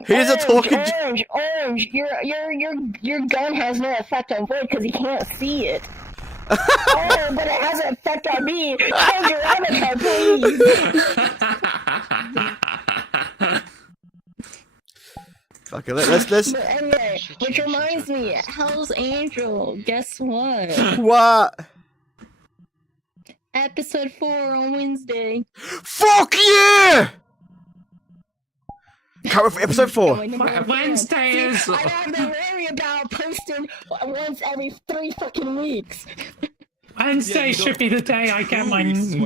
He's a talking. Orange. Your gun has no effect on Void because he can't see it. Oh, but it has an effect on me. Change your avatar, please. Fuck it, let's. But anyway, which reminds me, Hell's Angel. Guess what? What? Episode 4 on Wednesday. Fuck yeah! Cover for episode 4. My number one Wednesday fan. is- See, I don't have to worry about posting once every 3 fucking weeks. Wednesday should be the day I get my new You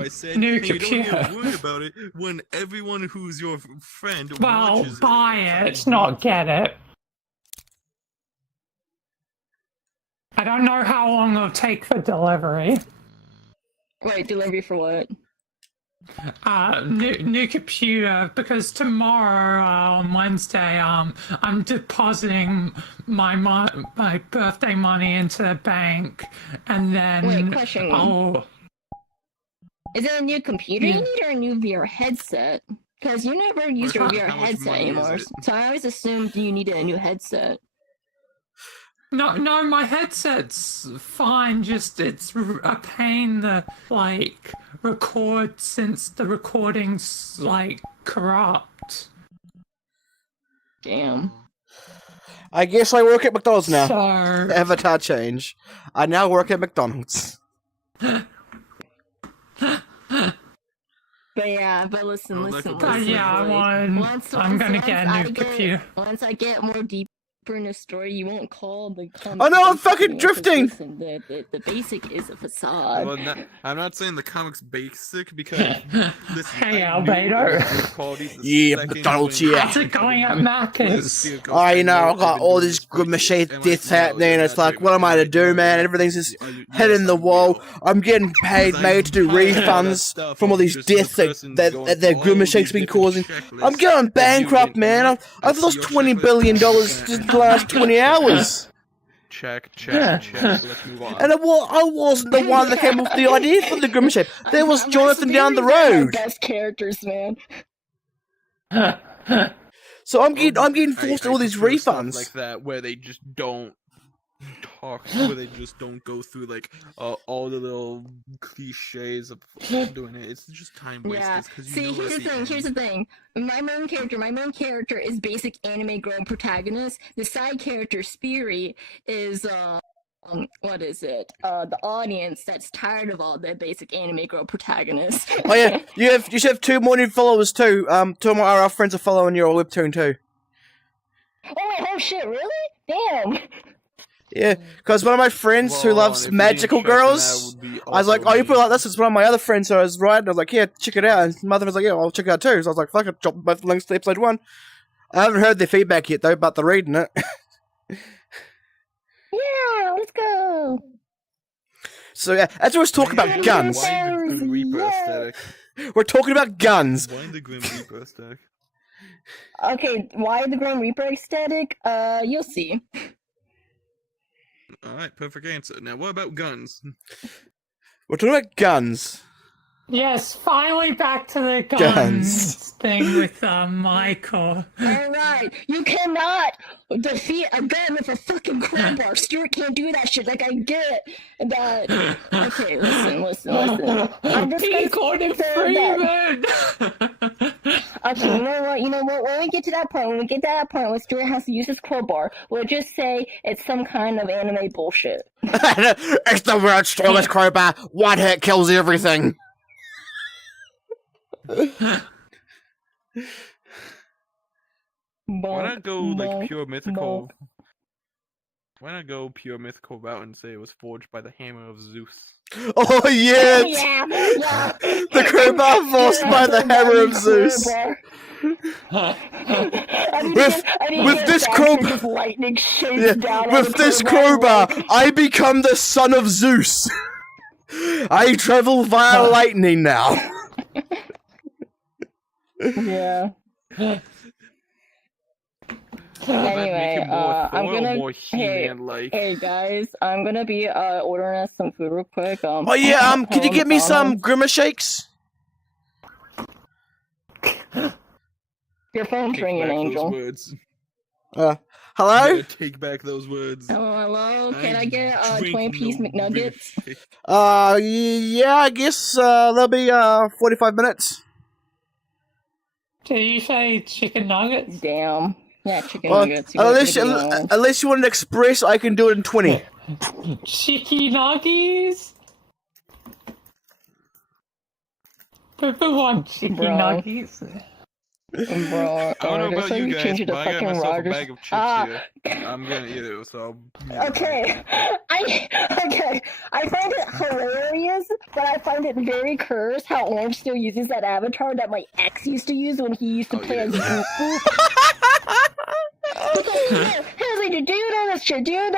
don't computer. get worried about it when everyone who's your friend Well, watches buy it. it, not get it. I don't know how long it'll take for delivery. Wait, delivery for what? New computer, because tomorrow on Wednesday, I'm depositing my birthday money into the bank, and then Wait, question. I'll. Is it a new computer Yeah. you need or a new VR headset? Because you never use your VR How much headset money is anymore, it? so I always assumed you needed a new headset. No, my headset's fine. Just it's a pain to record since the recording's corrupt. Damn. I guess I work at McDonald's now. So Avatar change. I now work at McDonald's. But listen. I'm gonna get a new computer. Once I get more deeper in the story, you won't call the. Oh no, I'm fucking drifting! Listen, the basic is a facade. Well, I'm not saying the comic's basic because listen, Hey, I knew Albedo. it was quality the Yeah, second McDonald's, when- yeah. How's it going at Macca's? Oh, you know, I've got all these good machine deaths happening. It's like, what am I to do, man? Everything's just hitting the wall. I'm getting paid to do refunds from all these deaths that their good machine's been causing. I'm going bankrupt, man. I've lost $20 billion just in the last 20 hours. Check. Let's move on. And I wasn't the one that came up with the idea for the good machine. There was Jonathan down the road. Best characters, man. So I'm getting forced to all these prefer stuff refunds. like that where they just don't talk, where they just don't go through all the little cliches of doing it. It's just time wasters. Yeah. 'Cause you See, know here's at the thing. end- Here's the thing. My main character is basic anime girl protagonist. The side character, Speary, is what is it? The audience that's tired of all the basic anime girl protagonists. Oh yeah, you should have 2 more new followers too. 2 of our friends are following your webtoon too. Oh shit! Really? Damn. Yeah, because one of my friends who Well, loves if you magical didn't check, then that girls, would be I was like, also oh, you put it me. like this. It's one of my other friends, so I was right. And I was like, yeah, check it out. And mother was like, yeah, I'll check it out too. So I was like, fuck it, drop both links to episode 1. I haven't heard their feedback yet though, but they're reading it. Yeah, let's go. So yeah, as we was talking about Why guns, the Grim Reaper aesthetic? we're talking about guns. Why the Grim Reaper aesthetic? Okay, why the Grim Reaper aesthetic? You'll see. Alright, perfect answer. Now, what about guns? We're talking about guns. Yes, finally back to the Guns. guns thing with Michael. Alright, you cannot defeat a gun with a fucking crowbar. Stuart can't do that shit, like I get that. Okay, listen. I'm just He gonna called him say that. Freeman. Okay, you know what, when we get to that point where Stuart has to use his crowbar, we'll just say it's some kind of anime bullshit. It's the world's strongest crowbar. One hit kills everything. Why not go pure mythical? Why not go pure mythical route and say it was forged by the hammer of Zeus? Oh yeah, Yeah. the crowbar forced by the hammer of Zeus. With this crowbar, lightning shoots yeah, down with on the this crowbar, like- I become the son of Zeus. I travel via lightning now. Yeah. Does that make Anyway, him more I'm Thor or gonna- more He-Man-like? Hey guys, I'm gonna be ordering us some food real quick. Oh yeah, can you hello, get me some McDonald's. Grimace shakes? Your phone's Take ringing, back those Angel. words. Hello? Yeah, take back those words. Hello. Can I get drink 20-piece no McNuggets? milkshake. Yeah, I guess that'll be 45 minutes. Did you say chicken nuggets? Damn. Yeah, chicken Well, nuggets. You want unless, chicken nuggets. unless you want an express, I can do it in 20. Chicken nuggies? People want chicken Bro. nuggies. Bro, I don't know that's about why you we guys, changed it but to I got fucking myself a Rogers. bag of chips here. I'm gonna eat it, so. Okay, I find it hilarious, but I find it very cursed how Orange still uses that avatar that my ex used to use when he used to Oh, play you as did. Boop Boop. He was like, do you know this shit? Do you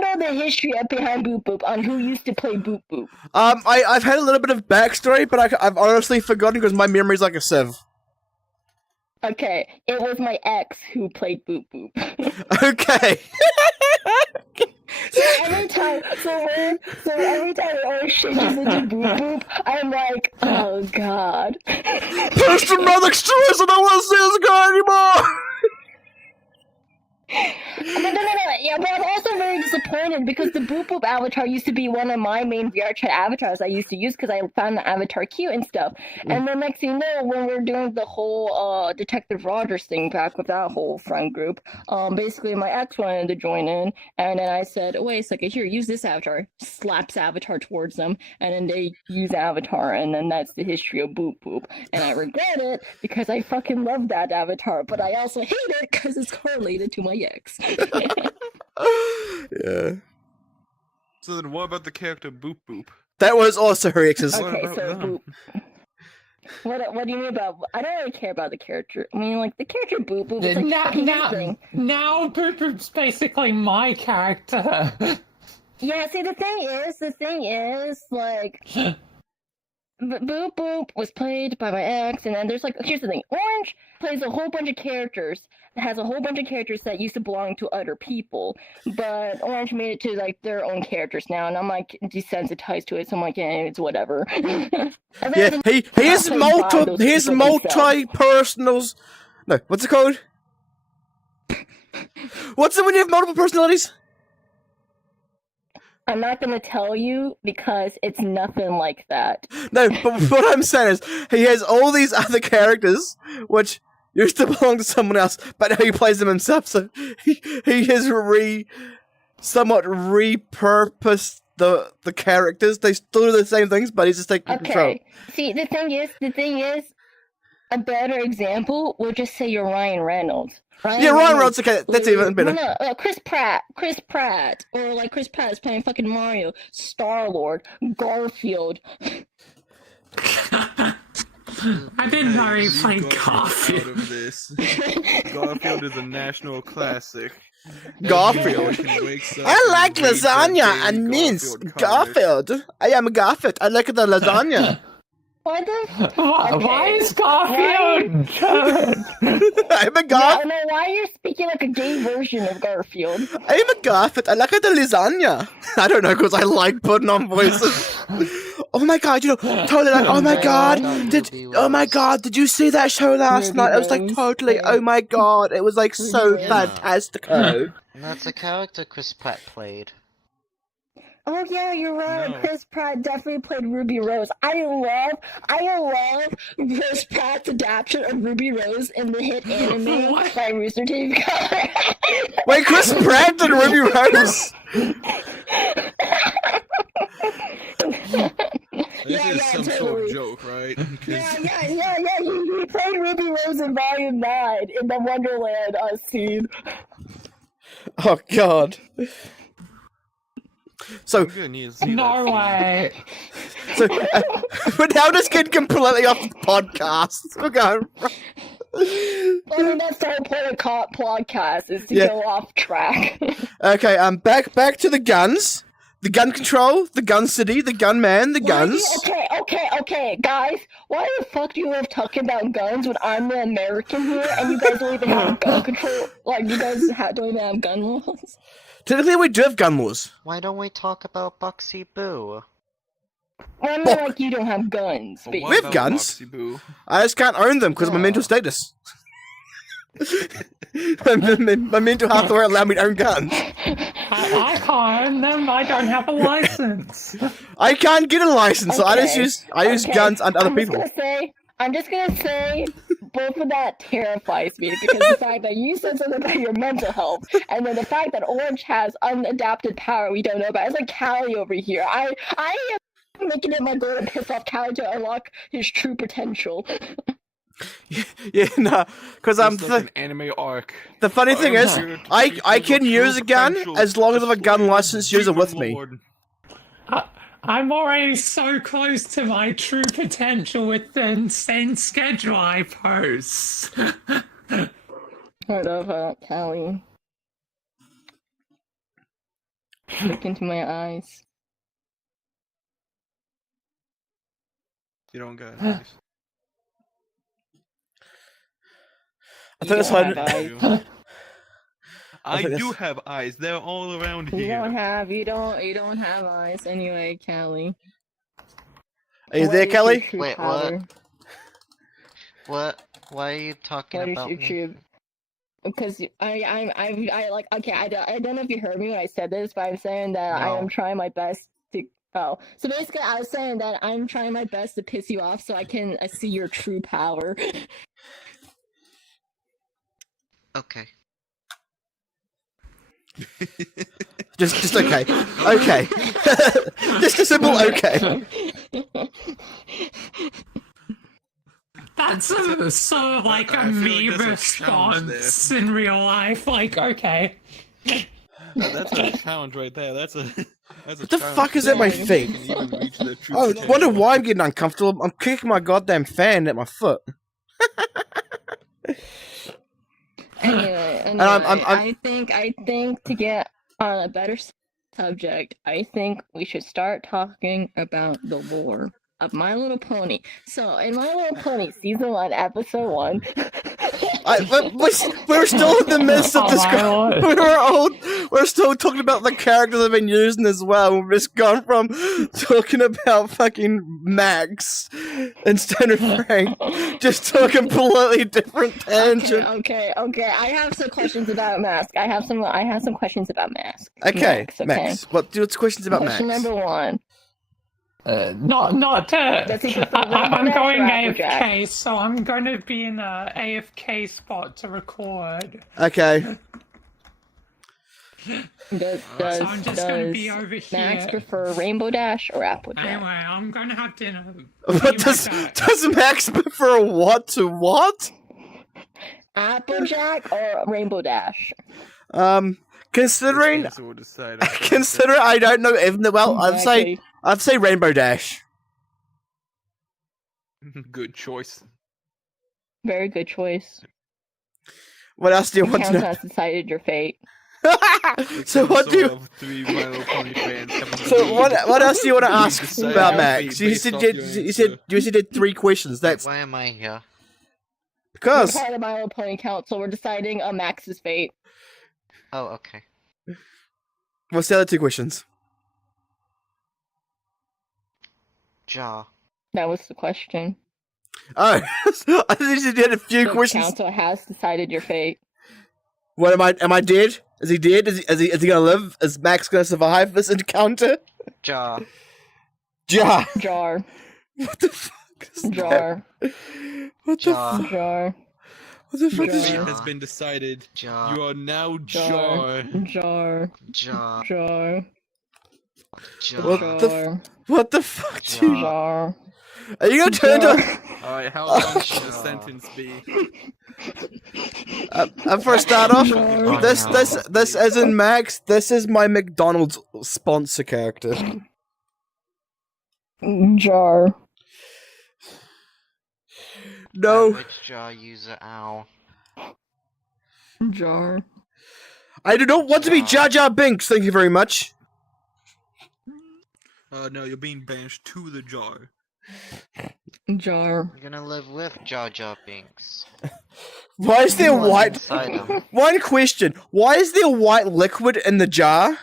know the history behind Boop Boop on who used to play Boop Boop? I've had a little bit of backstory, but I've honestly forgotten because my memory's like a sieve. Okay, it was my ex who played Boop Boop. Okay. So every time Orange changes into Boop Boop, I'm like, oh god. Post-traumatic stress, I don't want to see this guy anymore! No. Yeah, but I'm also very disappointed because the Boop Boop avatar used to be one of my main VR chat avatars I used to use because I found the avatar cute and stuff. And then next thing you know, when we were doing the whole Detective Rogers thing back with that whole friend group, basically my ex wanted to join in, and then I said, wait a second, here, use this avatar. Slaps avatar towards them, and then they use avatar, and then that's the history of Boop Boop. And I regret it because I fucking love that avatar, but I also hate it because it's correlated to my ex. Yeah. So then, what about the character Boop Boop? That was also her ex's. What Okay, about so them? Boop. What do you mean about? I don't really care about the character. I mean, like the character Boop Boop. It's like, okay, here's the thing. Now Boop Boop's basically my character. Yeah, see, the thing is, like, Boop Boop was played by my ex, and then there's like, here's the thing. Orange plays a whole bunch of characters. Has a whole bunch of characters that used to belong to other people, but Orange made it to like their own characters now, and I'm like desensitized to it, so I'm like, yeah, it's whatever. Yeah, he has multi-personals. No, what's it called? What's it when you have multiple personalities? I'm not gonna tell you because it's nothing like that. No, but what I'm saying is, he has all these other characters, which used to belong to someone else, but now he plays them himself, so he has somewhat repurposed the characters. They still do the same things, but he's just taking control. Okay. See, the thing is, a better example would just say you're Ryan Reynolds. Ryan Reynolds, okay, that's even better. No, Chris Pratt, or like Chris Pratt is playing fucking Mario, Star-Lord, Garfield. I didn't know he played Garfield. Out Garfield. of this. Garfield is a national classic. Garfield. I like lasagna and mince. Garfield. I am Garfield. I like the lasagna. Why the? Why is Garfield? I'm a Garfield. No, why are you speaking like a gay version of Garfield? I'm a Garfield. I like the lasagna. I don't know, because I like putting on voices. Oh my god, totally like, oh my god, did you see that show last night? It was like totally, oh my god, it was like so fantastic. That's a character Chris Pratt played. Oh yeah, you're right. No. Chris Pratt definitely played Ruby Rose. I love Chris Pratt's adaptation of Ruby Rose in the hit anime by Rooster Teeth. Wait, Chris Pratt and Ruby Rose? This is some sort of joke, right? Yeah. He played Ruby Rose in Volume 9 in the Wonderland scene. Oh god. So, I'm gonna need to see No that way. so we're now just getting completely off the podcast. We're going. I mean, that's the whole point of podcast is to go off track. Okay, back to the guns. The gun control, the gun city, the gun man, the guns. Okay, guys. Why the fuck do you love talking about guns when I'm the American here and you guys don't even have gun control? Like, you guys don't even have gun laws? Technically, we do have gun laws. Why don't we talk about Bugsy Boo? Well, I mean, like, you don't have guns. But But what We have about guns. Foxy Boo? I just can't own them because of my mental status. my mental health won't allow me to own guns. I can't own them. I don't have a license. I can't get a license, so I use guns and other people. I'm just gonna say, both of that terrifies me because the fact that you said something about your mental health, and then the fact that Orange has unadapted power we don't know about. It's like Callie over here. I am making it my goal to piss off Callie to unlock his true potential. Yeah, no, because It's like an anime arc. the funny thing is, here to I teach I you your can use a true gun potential as long as I have a gun slay the license user with demon me. lord. I'm already so close to my true potential with the insane schedule I post. Heard of Callie. Look into my eyes. You don't got eyes. I You think that's don't why. have You. eyes. I think do that's- have eyes. They're all around You here. you don't have eyes anyway, Callie. Are you What there, is your Kelly? true Wait, power? What? Why are you talking What is about your me? true? Because I like okay I don't know if you heard me when I said this, but I'm saying that I am No. trying my best to. Oh, so basically, I was saying that I'm trying my best to piss you off so I can see your true power. Okay. Just okay. Okay. Just a simple okay. That's sort of like I a feel me like there's a challenge response in real life. Like, okay. That's a challenge right there. That's a. That's a What the challenge fuck is to at my see if feet? you can even reach their true I potential. wonder why I'm getting uncomfortable. I'm kicking my goddamn fan at my foot. Anyway, I'm- I think to get on a better subject, I think we should start talking about the lore of My Little Pony. So, in My Little Pony season 1, episode 1. We're still in the midst of Oh this. my lord. We're still talking about the characters I've been using as well. We've just gone from talking about fucking Max and Stoner Frank just to a completely different tangent. Okay. I have some questions about Mask. I have some questions about Mask. Okay, Max. Max. What's questions about Question Max? number 1. Not Does he prefer I'm Rainbow going Dash or Applejack? AFK, so I'm going to be in a AFK spot to record. Okay. Does So I'm just going to be over Max here. prefer Rainbow Dash or Applejack? Anyway, I'm going to have dinner. What Be right does back. Max prefer what to what? Applejack or Rainbow Dash? Considering This answer will decide our friendship. consider I don't know if well Exactly. I'd say Rainbow Dash. Good choice. Very good choice. What else do you The want to count know? has decided your fate. So what do you? Of three My Little Pony fans have So what else do you want to We ask decided about our Max? fate You based said off you, your you answer. said did 3 questions. That's Why am I here? We're because part of the My Little Pony Council. We're deciding Max's fate. Oh, okay. what's the other 2 questions? Jaw. That was the question. Oh, I think you did a few The questions. council has decided your fate. What am I? Am I dead? Is he dead? Is he gonna live? Is Max gonna survive this encounter? Jaw. Ja. Jar. What the fuck is that? Jar. What the Jaw. fuck? Jar. What the fuck is Jar. Fate has been decided. Jaw. You are now Jar. Jar. Jar. Jaw. Jar. Jaw. What the Jar. What the fuck, dude? Jar. Are you gonna turn Jar. to? Alright, how long should the Jar. sentence be? For a start off, Jar. this isn't Max. This is my McDonald's sponsor character. Jar. No, Average jaw user, ow. Jar. I do not want to be Jar Jar Binks. Thank you very much. No, you're being banished to the jar. Jar. You're gonna live with Jar Jar Binks. Why is there What's white? inside him? One question: why is there white liquid in the jar?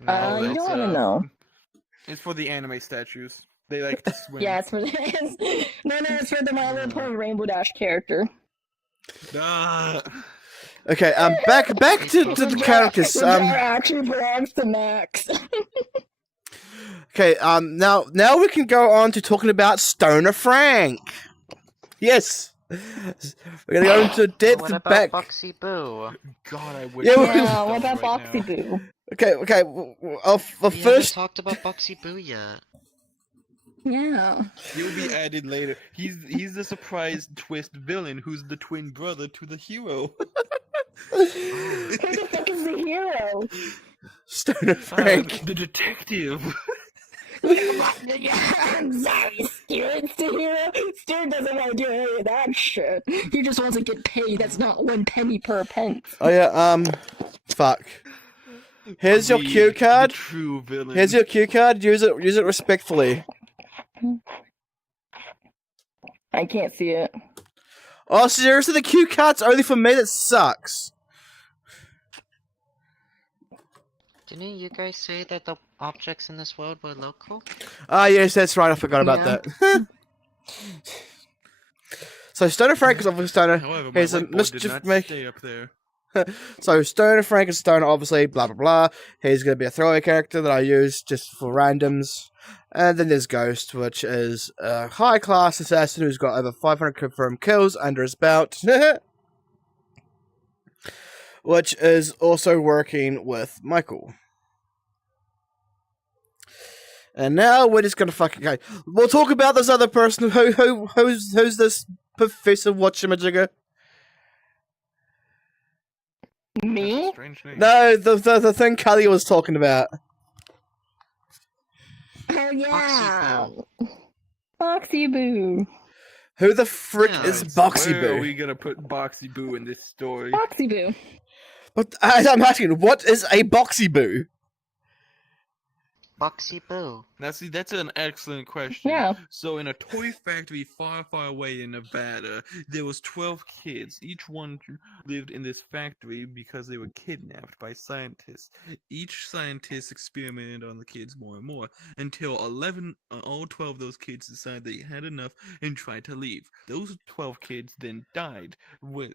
No, You it's, don't want to know. It's for the anime statues. They like to swim. Yeah, it's for the it's for the My Little Pony Rainbow Dash character. Ah. Okay, back to the characters. The jar actually belongs to Max. Okay, now we can go on to talking about Stoner Frank. Yes, we're gonna go into depth what about back. Foxy Boo? God, I wish. Yeah, I we- was Yeah, dumb what about right Foxy now. Boo? Okay. Well, We haven't first, talked about Foxy Boo yet. Yeah. He'll be added later. He's the surprise twist villain who's the twin brother to the hero. Who the fuck is the hero? Stoner Frank. The detective. I'm sorry, Stuart's the hero. Stuart doesn't want to do any of that shit. He just wants to get paid. That's not 1 penny per pence. Oh yeah, fuck. Here's your cue The card. true villain. Here's your cue card. Use it respectfully. I can't see it. Oh, seriously, the cue card's only for me. That sucks. Didn't you guys say that the objects in this world were local? Ah, yes, that's right. I forgot about Yeah. that. So Stoner Frank is obviously Stoner. However, my He's a whiteboard did mischief not make. stay up there. So Stoner Frank is Stoner, obviously. Blah blah blah. He's gonna be a throwaway character that I use just for randoms. And then there's Ghost, which is a high-class assassin who's got over 500 confirmed kills under his belt. Which is also working with Michael. And now we're just gonna fucking go. We'll talk about this other person. Who's this Professor Whatchamajigger? Me? Strange name. No, the thing Cully was talking about. Oh yeah. Boxy Boo. Who the frick Yeah, is it's- Boxy Where are Boo? we gonna put Boxy Boo in this story? Boxy Boo. But I'm asking, what is a Boxy Boo? Boxy Boo. Now, see, that's an excellent question. Yeah. So, in a toy factory far, far away in Nevada, there was 12 kids. Each one lived in this factory because they were kidnapped by scientists. Each scientist experimented on the kids more and more until all 12 of those kids decided they had enough and tried to leave. Those 12 kids then died with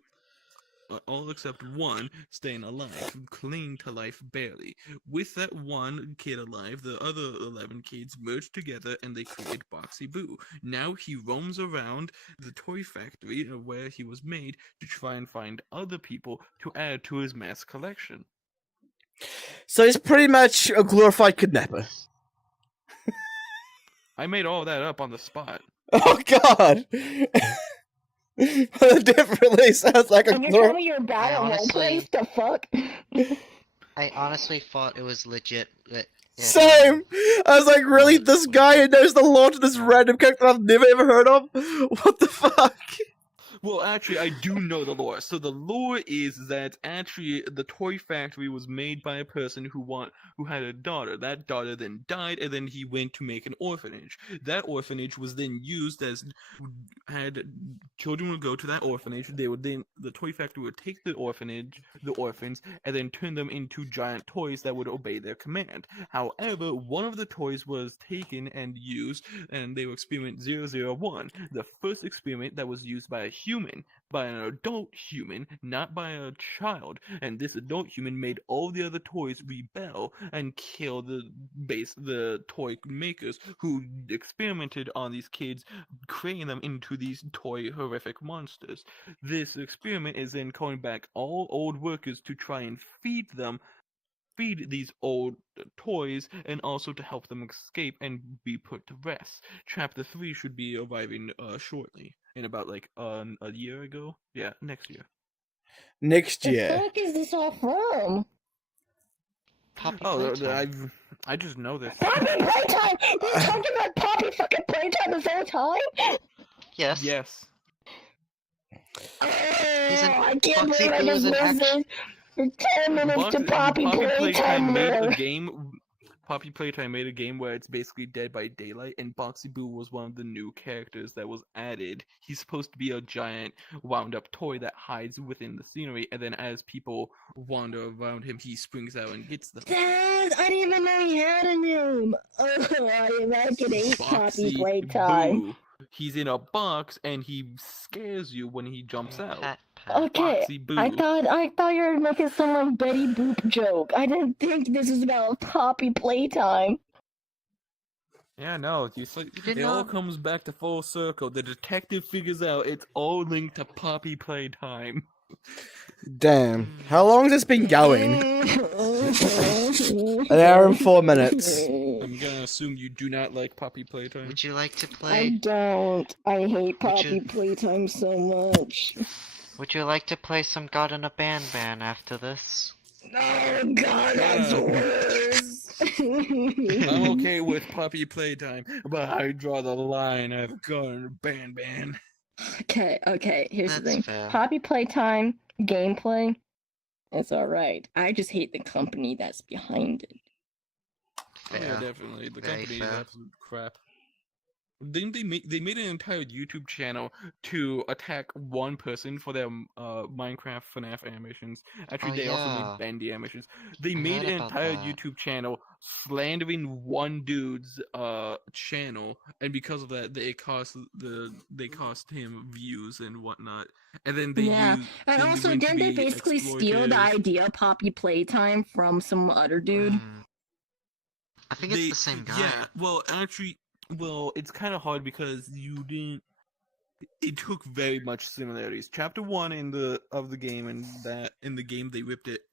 all except one staying alive, clinging to life barely. With that one kid alive, the other 11 kids merged together and they created Boxy Boo. Now he roams around the toy factory where he was made to try and find other people to add to his mass collection. So he's pretty much a glorified kidnapper. I made all that up on the spot. Oh god! But it definitely sounds like a And you're telling glorified... me you're bad at honestly- roleplays? The fuck? I honestly thought it was legit. Same! I was like, really? This guy who knows the lore to this random character I've never ever heard of? What the fuck? Well, actually, I do know the lore. So the lore is that actually the toy factory was made by a person who had a daughter. That daughter then died, and then he went to make an orphanage. That orphanage was then used as children would go to that orphanage. The toy factory would take the orphans, and then turn them into giant toys that would obey their command. However, one of the toys was taken and used, and they were experiment 001, the first experiment that was used by a human, by an adult human, not by a child. And this adult human made all the other toys rebel and kill the toy makers who experimented on these kids, creating them into these toy horrific monsters. This experiment is then calling back all old workers to try and feed these old toys, and also to help them escape and be put to rest. Chapter 3 should be arriving shortly, in about like a year ago. Yeah, next year. Next The year. fuck is this all from? Poppy Oh, Playtime. I just know this. Poppy Playtime! You talking about Poppy fucking Playtime this whole time? Yes. Yes. I can't Boxy believe I Boo is just an listened for 10 minutes to Poppy Playtime made a more. game. Poppy Playtime made a game where it's basically Dead by Daylight, and Boxy Boo was one of the new characters that was added. He's supposed to be a giant wound-up toy that hides within the scenery, and then as people wander around him, he springs out and gets them. Dad, I didn't even know he had a name. Oh, I can hate Poppy Boxy Playtime. Boo. He's in a box, and he scares you when he jumps out. Pat. Okay, Boxy Boo. I thought you were making some like Betty Boop joke. I didn't think this was about Poppy Playtime. Yeah, no, did it all not- comes back to full circle. The detective figures out it's all linked to Poppy Playtime. Damn. How long has this been going? An hour and 4 minutes. I'm gonna assume you do not like Poppy Playtime. Would you like to I play? don't. I hate Would you- Poppy Playtime so much. Would you like to play some God in a Ban after this? Oh god, that's Yeah. worse. I'm okay with Poppy Playtime, but I draw the line at Gun Ban. Okay, here's the That's thing. fair. Poppy Playtime gameplay, it's alright. I just hate the company that's behind it. Oh, yeah, Fair. definitely. The Very company is fair. absolute crap. Didn't they made an entire YouTube channel to attack one person for their Minecraft FNAF animations. Actually, Oh, they also yeah. made Bendy animations. They I made heard an about entire that. YouTube channel slandering one dude's channel, and because of that, they cost him views and whatnot. And then they Yeah, used and then also went to didn't they be basically steal the exploitive. idea of Poppy Playtime from some other dude? I think it's the same guy. Yeah, well, actually, it's kind of hard because you didn't. It took very much similarities. Chapter 1 of the game and that in the game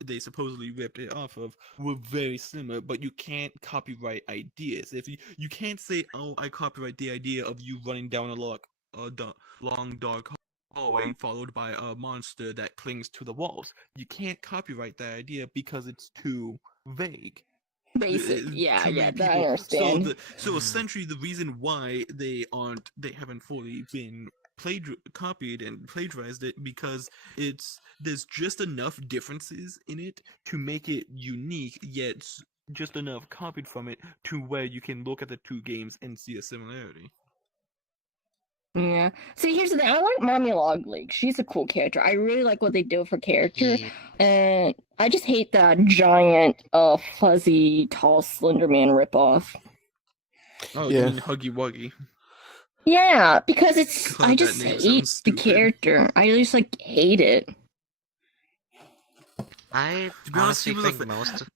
they supposedly ripped it off of were very similar, but you can't copyright ideas. If you can't say, "Oh, I copyright the idea of you running down a long dark hallway followed by a monster that clings to the walls." You can't copyright that idea because it's too vague. Basic, yeah, Too many that I people. understand. So essentially, the reason why they haven't fully been copied and plagiarized it because there's just enough differences in it to make it unique, yet just enough copied from it to where you can look at the two games and see a similarity. Yeah. See, here's the thing. I like Mommy Logleek. She's a cool character. I really like what they do for character. Yeah. And I just hate that giant, fuzzy, tall, slender man ripoff. Oh, Yeah. you mean Huggy Wuggy? Yeah, because it's. God, I that just name hate sounds the stupid. character. I just, like, hate it. I To be honest, honestly he was a think fa-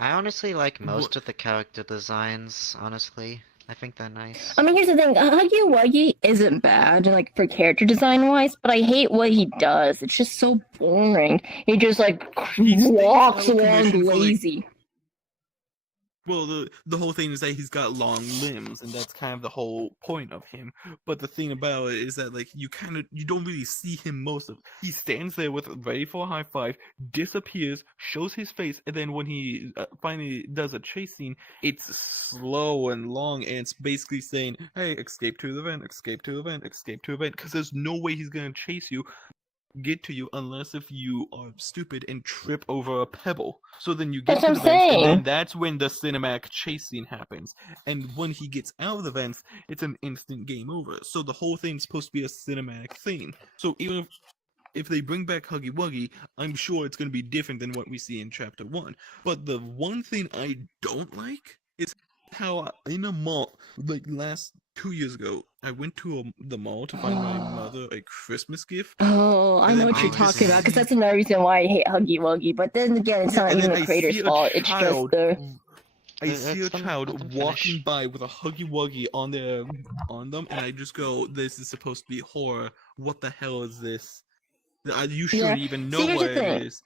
I honestly like most of the character designs, honestly. I think they're nice. I mean, here's the thing. Huggy Wuggy isn't bad, like, for character design-wise, but I hate what he does. It's just so boring. He just, like, He stays walks out of along commission for, like, lazy. Well, the whole thing is that he's got long limbs, and that's kind of the whole point of him. But the thing about it is that, like, you don't really see him most of. He stands there with ready for a high five, disappears, shows his face, and then when he finally does a chase scene, it's slow and long, and it's basically saying, "Hey, escape to the vent, escape to the vent, escape to the vent," because there's no way he's gonna chase you. Get to you unless if you are stupid and trip over a pebble. So then you get That's to what the I'm vents, and then saying. that's when the cinematic chase scene happens. And when he gets out of the vents, it's an instant game over. So the whole thing's supposed to be a cinematic thing. So even if they bring back Huggy Wuggy, I'm sure it's going to be different than what we see in Chapter 1. But the one thing I don't like is how in a mall, like last 2 years ago, I went to the mall to find my mother a Christmas gift. Oh, I And know then what you're I talking about, because see- that's another reason why I hate Huggy Wuggy. But then again, it's Yeah, not and even then the I creator's see a fault. It's just child- the. I see a Let them child finish. walking by with a Huggy Wuggy on them, and I just go, "This is supposed to be horror. What the hell is this? You shouldn't even know See, here's what the it thing. is."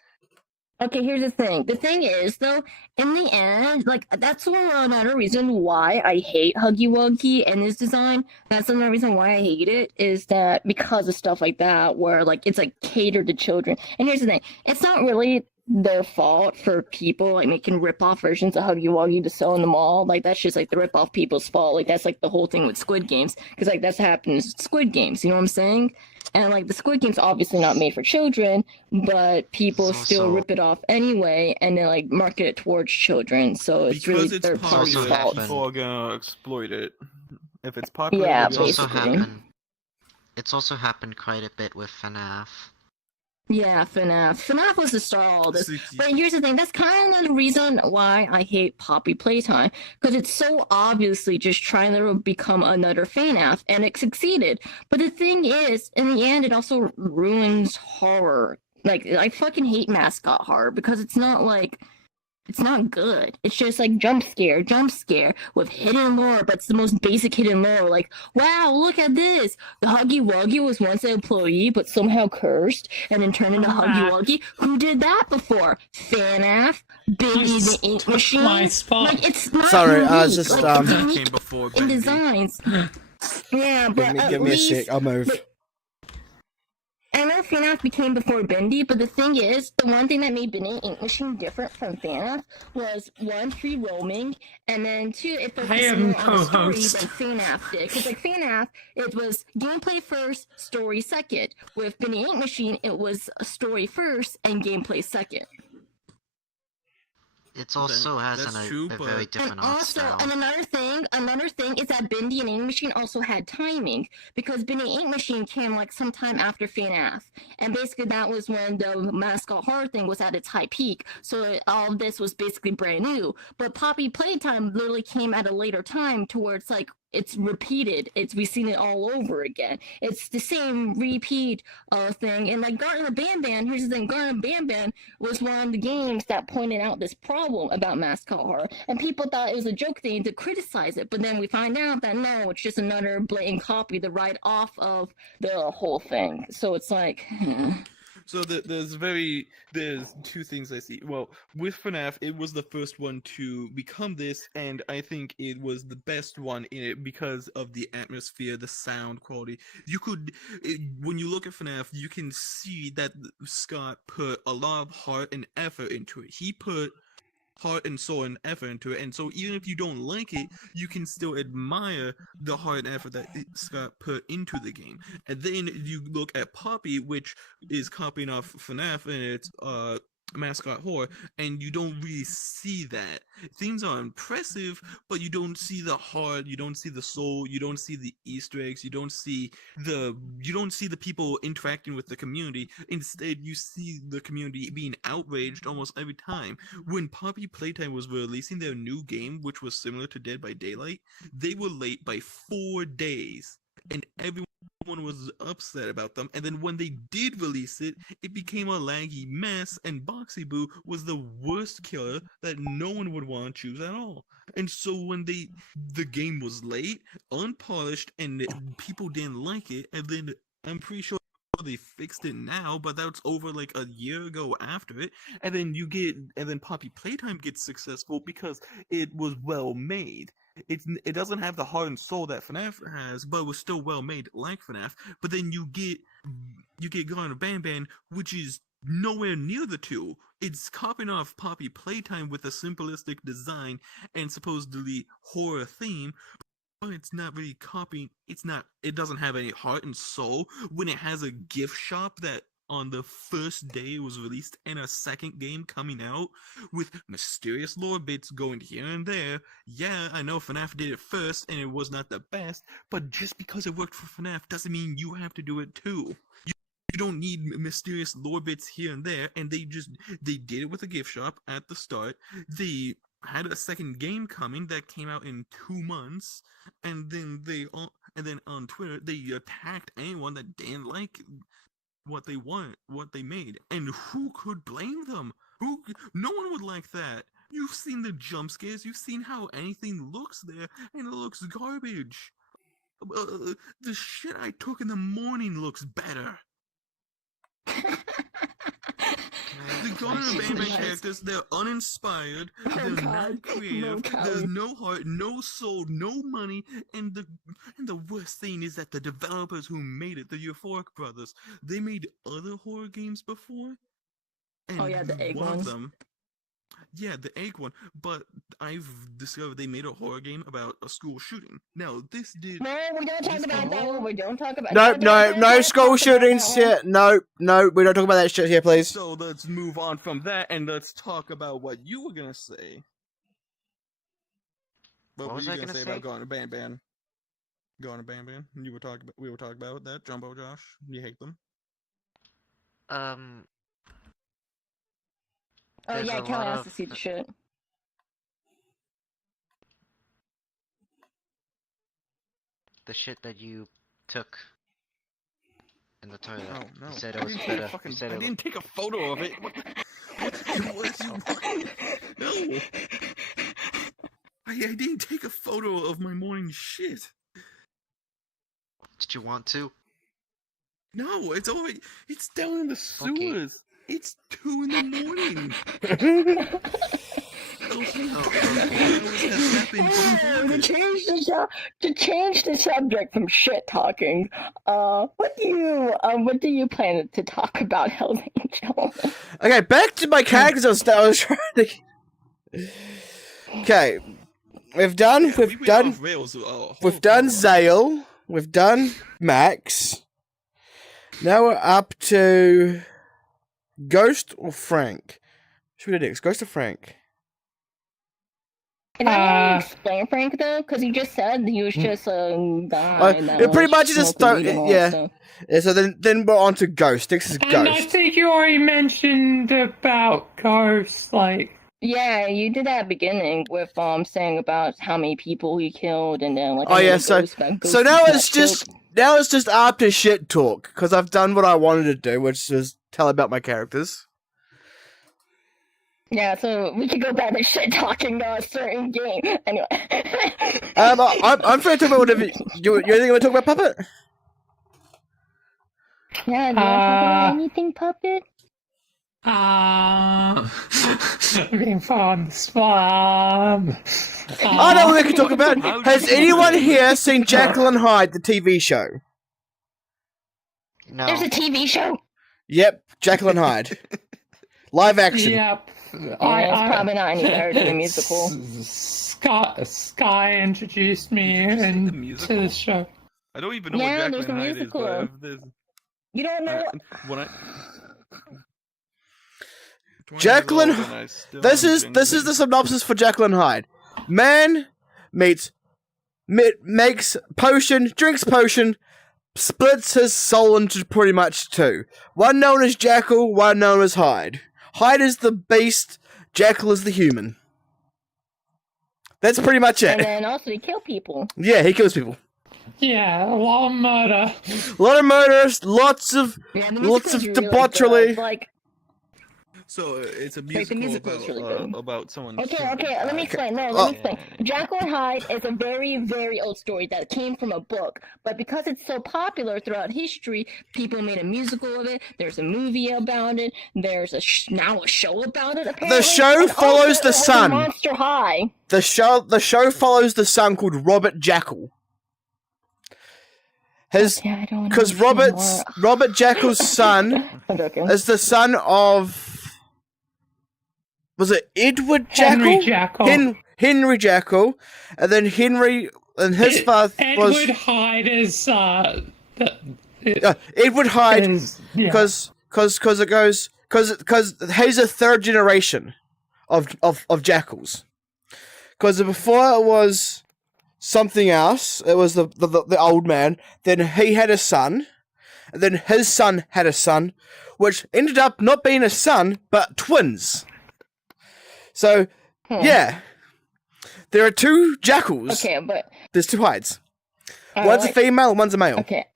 Okay, here's the thing. The thing is, though, in the end, like, that's another reason why I hate Huggy Wuggy and his design. That's another reason why I hate it, is that because of stuff like that, where, like, it's, like, catered to children. And here's the thing. It's not really their fault for people, like, making rip-off versions of Huggy Wuggy to sell in the mall. Like, that's just, like, the rip-off people's fault. Like, that's, like, the whole thing with Squid Games. Because, like, that's happened with Squid Games, you know what I'm saying? And, like, the Squid Game's obviously not made for children, but people It's still also- rip it off anyway, and then, like, market it towards children. So it's really Because it's third party's popular, fault. happened. people are gonna exploit it. If it's popular, Yeah, It's they'll also exploit it. basically. It's also happened quite a bit with FNAF. Yeah, FNAF. FNAF was the start of all this. See, But here's the thing, that's kind of the reason why I hate Poppy Playtime. Because it's so obviously just trying to become another FNAF, and it succeeded. But the thing is, in the end, it also ruins horror. Like, I fucking hate mascot horror, because it's not like It's not good. It's just like jump scare with hidden lore, but it's the most basic hidden lore. Like, wow, look at this. The Huggy Wuggy was once an employee, but somehow cursed and then turned into Huggy Wuggy. Who did that before? FNAF, Biggie the Ink Machine. My spot. Like, it's not Sorry, I was unique. just, like, it's That unique came before in Bendy. designs. Yeah, but Give me a sec. I'll move. I know FNAF became before Bendy, but the thing is, the one thing that made Bendy Ink Machine different from FNAF was one, free roaming, and then two, it focused more on the story than FNAF did. Because like FNAF, it was gameplay first, story second. With Bendy Ink Machine, it was story first and gameplay second. It also has that's a true, very but- different And art also, style. and another thing is that Bendy and Ink Machine also had timing, because Bendy Ink Machine came like sometime after FNAF, and basically that was when the mascot horror thing was at its high peak. So all of this was basically brand new. But Poppy Playtime literally came at a later time, to where it's like it's repeated. We've seen it all over again. It's the same repeat thing. And like Garten of Banban, here's the thing: Garten of Banban was one of the games that pointed out this problem about mascot horror, and people thought it was a joke thing to criticize it. But then we find out that no, it's just another blatant copy to write off of the whole thing. So it's like. So there's two things I see. Well, with FNAF, it was the first one to become this, and I think it was the best one in it because of the atmosphere, the sound quality. When you look at FNAF, you can see that Scott put a lot of heart and effort into it. He put heart and soul and effort into it, and so even if you don't like it, you can still admire the heart and effort that Scott put into the game. And then you look at Poppy, which is copying off FNAF and its mascot horror, and you don't really see that. Things are impressive, but you don't see the heart, you don't see the soul, you don't see the Easter eggs, you don't see the people interacting with the community. Instead, you see the community being outraged almost every time. When Poppy Playtime was releasing their new game, which was similar to Dead by Daylight, they were late by 4 days, and everyone was upset about them. And then when they did release it, it became a laggy mess, and Boxy Boo was the worst killer that no one would want to choose at all. And so when the game was late, unpolished, and people didn't like it, and then I'm pretty sure they fixed it now, but that's over like a year ago after it, and then Poppy Playtime gets successful because it was well made. It doesn't have the heart and soul that FNAF has, but it was still well made like FNAF. But then you get Garten of Banban, which is nowhere near the two. It's copying off Poppy Playtime with a simplistic design and supposedly horror theme, but it's not really copying. It doesn't have any heart and soul when it has a gift shop that on the first day it was released, and a second game coming out with mysterious lore bits going here and there. Yeah, I know FNAF did it first and it was not the best, but just because it worked for FNAF doesn't mean you have to do it too. You don't need mysterious lore bits here and there, and they did it with a gift shop at the start. They had a second game coming that came out in 2 months, and then on Twitter they attacked anyone that didn't like what they made, and who could blame them? No one would like that. You've seen the jump scares, you've seen how anything looks there, and it looks garbage. The shit I took in the morning looks better. The Garten of Banban characters, they're uninspired, they're not creative, there's no heart, no soul, no money, and the worst thing is that the developers who made it, the Euphoric Brothers, they made other horror games before. And Oh yeah, the egg one ones. of them, yeah, the egg one, but I've discovered they made a horror game about a school shooting. Now, this did... No, we don't talk about that one. We don't talk about. No school shootings here. No, we don't talk about that shit here, please. So let's move on from that and let's talk about what you were gonna say. What was were I you gonna say say? about Garten of Banban? Garten of Banban? We were talking about that. Jumbo Josh, you hate them? Oh There's yeah, a Kelly lot has to of- see the shit. The shit that you took in the toilet. Oh no! You said I it was didn't take better. a fucking. You said I it was... didn't take a photo of it. What you want? No, I didn't take a photo of my morning shit. Did you want to? No, it's already. It's down in the sewers. It's 2 in the morning. Okay. To change the subject from shit talking, what do you plan to talk about, Hell's Angel? Okay, back to my characters. I was trying to. Okay, we've done Zale, we've done Max. Now we're up to Ghost or Frank. Should we do next? Ghost or Frank? Can I explain Frank though? Because he just said he was just a guy. It pretty much just yeah. So then we're on to Ghost. Next is Ghost. And I think you already mentioned about Ghost, like. Yeah, you did that at the beginning with saying about how many people he killed, and then like. Oh yeah, so now it's just after shit talk because I've done what I wanted to do, which is tell about my characters. Yeah, so we could go back to shit talking a certain game. Anyway. I'm free to talk about whatever you anything you want to talk about, Puppet? Yeah, do you want to talk about anything, Puppet? Being put on the spot. I know what we can talk about. Has anyone here seen Jekyll and Hyde, the TV show? No. There's a TV show? Yep, Jekyll and Hyde. Live action. Yep. It's probably not any better than the musical. Sky introduced me into the show. I don't even know what Jekyll and Hyde is, but you don't know what? Jekyll and Hyde. This is the synopsis for Jekyll and Hyde. Man makes potion, drinks potion, splits his soul into pretty much two. One known as Jekyll, one known as Hyde. Hyde is the beast, Jekyll is the human. That's pretty much it. And then also he kills people. Yeah, he kills people. Yeah, a lot of murder. A lot of murders, lots of debauchery. Really so it's a musical about someone. Okay, let me explain. Let me explain. Jekyll and Hyde is a very, very old story that came from a book, but because it's so popular throughout history, people made a musical of it. There's a movie about it. There's now a show about it. Apparently, the show follows the son. Monster High. The show follows the son called Robert Jekyll. Because Robert Jekyll's son is the son of. Was it Edward Jekyll? Henry Jekyll. Henry Jekyll, and then Henry and his father was Edward Hyde is Edward Hyde because he's a third generation of Jekylls. Because before it was something else, it was the old man. Then he had a son, and then his son had a son, which ended up not being a son but twins. So, yeah. There are two Jekylls. Okay, but... There's two Hydes. One's a female and one's a male. Okay,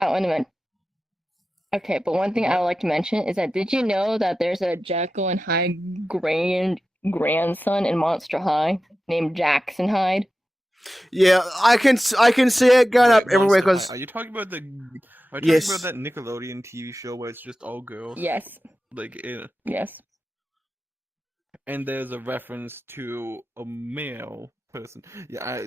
but one thing I would like to mention is that did you know that there's a Jekyll and Hyde grandson in Monster High named Jackson Hyde? Yeah, I can see it going up everywhere because... Are you talking about that Nickelodeon TV show where it's just all girls? Yes. Yes. And there's a reference to a male person. I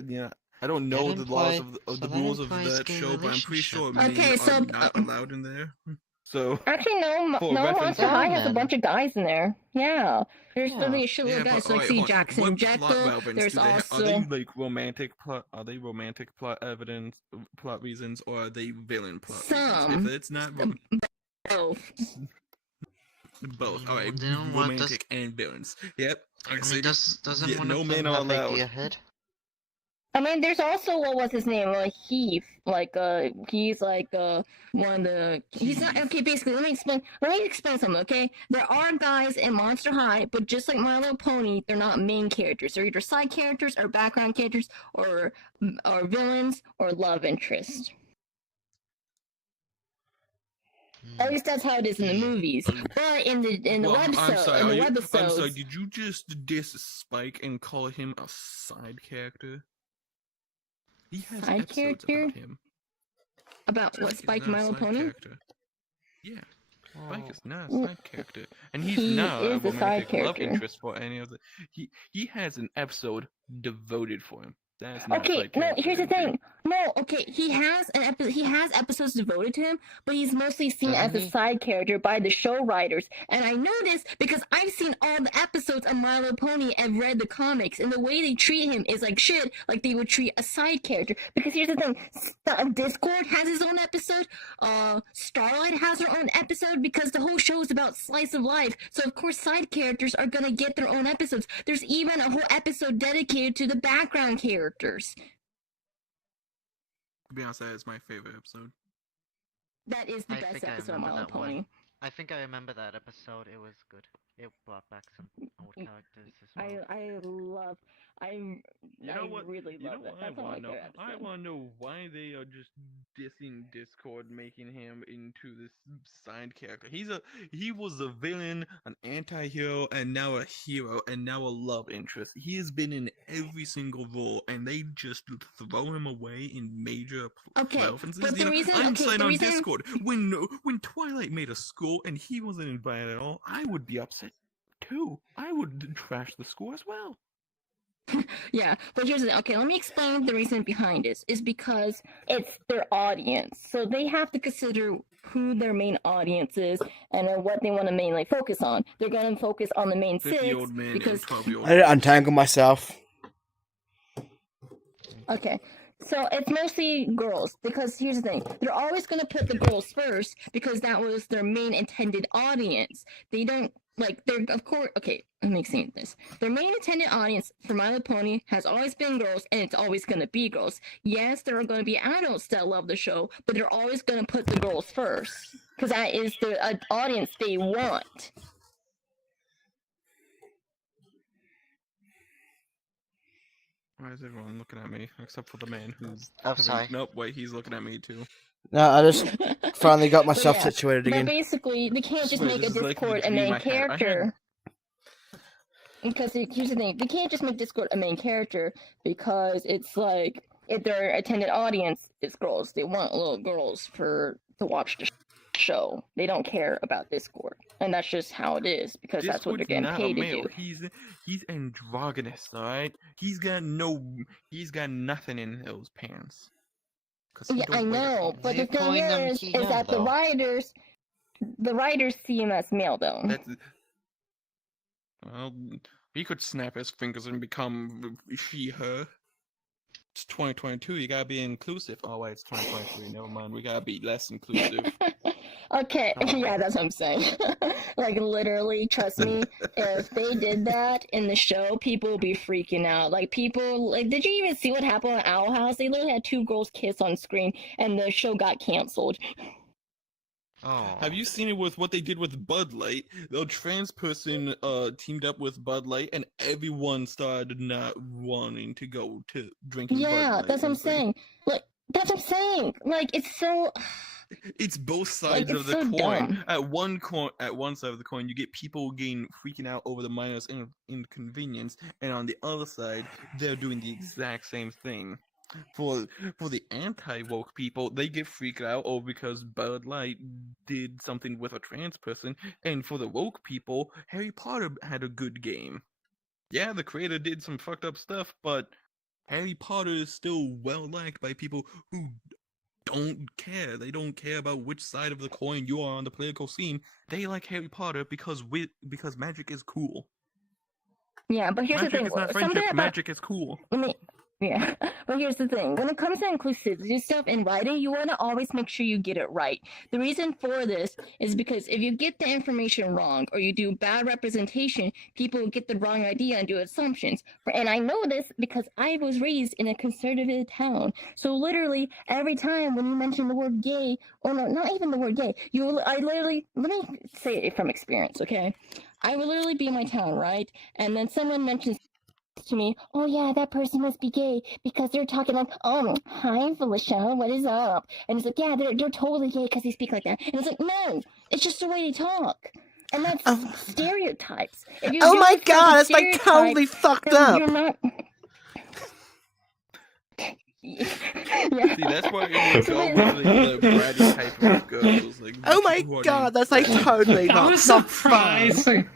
don't know the laws of the rules of that show, but I'm pretty sure men are not allowed in there. So actually, no, Monster High has a bunch of guys in there. Yeah, there's really a shitload of guys. So like, see Jackson, Jekyll. There's also are they like romantic plot? Are they romantic plot reasons, or are they villain plot reasons? If it's not both. All right, romantic and villains. Yep. Okay, doesn't one no of men them are have allowed. a head? I mean, there's also what was his name? Heath. He's one of the. He's not okay. Basically, let me explain something. Okay, there are guys in Monster High, but just like My Little Pony, they're not main characters. They're either side characters or background characters or villains or love interest. At least that's how it is in the movies. But in the I'm sorry. I'm webisodes, sorry. Did you just diss Spike and call him a side character? He has Side episodes character? about him. About what, is Spike not a My Little side Pony? character. Yeah. Spike Oh. is not a side character, and he's He not is a a side romantic love character. interest for any of the. He has an episode devoted for him. That's not Okay, side no, character here's the entry. thing. No, okay, he has episodes devoted to him, but he's mostly seen as a Doesn't he? side character by the show writers. And I know this because I've seen all the episodes of My Little Pony and read the comics, and the way they treat him is like shit, like they would treat a side character. Because here's the thing, Discord has his own episode, Starlight has her own episode, because the whole show is about slice of life, so of course side characters are gonna get their own episodes. There's even a whole episode dedicated to the background characters. To be honest, that is my favorite episode. That is the I best think I episode of My remember Little that one. Pony. I think I remember that episode. It was good. It brought back some old characters as well. You know what? really You know love what that. I That's all want my to know? favorite I episode. want to know why they are just dissing Discord, making him into this side character. He was a villain, an anti-hero, and now a hero, and now a love interest. He has been in every single role, and they just throw him away in major Okay, references. but the reason- I'm okay, saying the on reason- Discord when Twilight made a school and he wasn't invited at all, I would be upset too. I would trash the school as well. Yeah, but here's the thing. Okay, let me explain the reason behind this. Is because it's their audience, so they have to consider who their main audience is and what they want to mainly focus on. They're going to focus on the main 50-year-old six man because and 12-year-old I didn't untangle myself. okay. So it's mostly girls because here's the thing. They're always going to put the girls first because that was their main intended audience. They don't like they're of course okay, let me explain this. Their main intended audience for My Little Pony has always been girls and it's always going to be girls. Yes, there are going to be adults that love the show, but they're always going to put the girls first because that is the audience they want. Why is everyone looking at me except for the man who's? Oh, sorry. Nope, wait, he's looking at me too. No, I just finally got myself yeah, situated But again. basically, they can't just Wait, make a this is like Discord a between main my head. I had- character. Because here's the thing, they can't just make Discord a main character because it's like if their intended audience is girls, they want little girls to watch the show. They don't care about Discord, and that's just how it is because that's what they're getting not paid a to male. do. He's androgynous, all right. He's got nothing in those pants. 'Cause he Yeah, don't I wear know, pants. but the You're thing calling them is T-young, that though. the writers see him as male though. That's well, he could snap his fingers and become she, her. It's 2022. You gotta be inclusive. Oh wait, it's 2023. Never mind. We gotta be less inclusive. Okay, Oh. yeah, that's what I'm saying. Like, literally, trust me, if they did that in the show, people would be freaking out. Like, people, like, did you even see what happened on Owl House? They literally had two girls kiss on screen, and the show got canceled. Oh. Have you seen it with what they did with Bud Light? The trans person teamed up with Bud Light, and everyone started not wanting to go to drinking Bud Yeah, Light. that's what I'm It's like- saying. Like, that's what I'm saying. Like, it's so. It's both sides Like, of it's the so coin. dumb. At one side of the coin, you get people freaking out over the minus inconvenience, and on the other side, they're doing the exact same thing. For the anti-woke people, they get freaked out over because Bud Light did something with a trans person, and for the woke people, Harry Potter had a good game. Yeah, the creator did some fucked up stuff, but Harry Potter is still well liked by people who don't care. They don't care about which side of the coin you are on the political scene. They like Harry Potter because magic is cool. Yeah, but here's Magic the thing. is not Something friendship. about Magic is cool. Yeah, but here's the thing. When it comes to inclusivity stuff in writing, you want to always make sure you get it right. The reason for this is because if you get the information wrong or you do bad representation, people get the wrong idea and do assumptions. And I know this because I was raised in a conservative town. So literally every time when you mention the word gay, or no, not even the word gay, let me say it from experience, okay? I would literally be in my town, right? And then someone mentions to me, oh yeah, that person must be gay because they're talking like, oh, hi Felicia, what is up? And it's like, yeah, they're totally gay because they speak like that. And it's like, no, it's just the way they talk. And that's stereotypes. If you're Oh doing my stuff god, with that's like totally stereotypes, fucked then up. you're not. Yeah. See, that's why it would go with the bratty type of girls. Like, Oh my people who are god, named that's like Bratty. totally That not was not fun. surprising.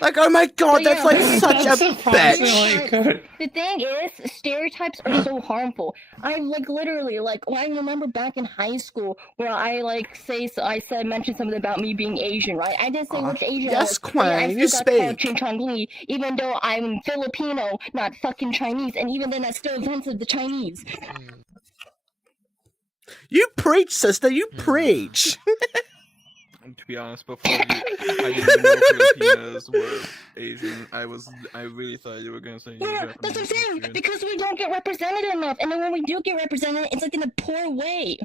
Like, oh my god, But that's yeah, like but such a That's bitch. surprisingly good. The thing is, stereotypes are so harmful. I like literally like I remember back in high school where I like mentioned something about me being Asian, right? I didn't say which Asian I yes, was. Queen, I you still got called speak. Ching Chong Li, even though I'm Filipino, not fucking Chinese, and even then that's still offensive to Chinese. You preach, sister, you preach. And to be honest, before I didn't even know Filipinos were Asian. I really thought you were gonna say. Yeah, that's what I'm saying. Because we don't get represented enough, and then when we do get represented, it's like in a poor way.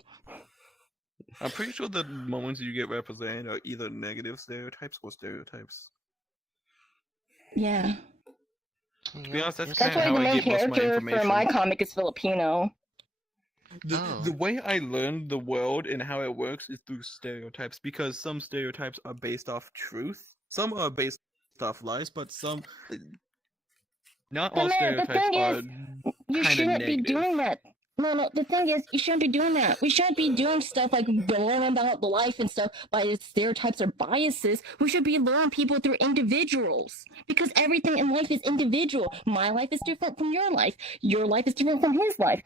I'm pretty sure the moments you get represented are either negative stereotypes or stereotypes. Yeah. To be honest, that's That's kind of why the how I main get most of my character information. for my comic is Filipino. The way I learned the world and how it works is through stereotypes, because some stereotypes are based off truth, some are based off lies, but some not all But man, the stereotypes thing are is, you kind of shouldn't be negative. doing that. No, the thing is, you shouldn't be doing that. We shouldn't be doing stuff like learning about life and stuff by stereotypes or biases. We should be learning people through individuals. Because everything in life is individual. My life is different from your life. Your life is different from his life.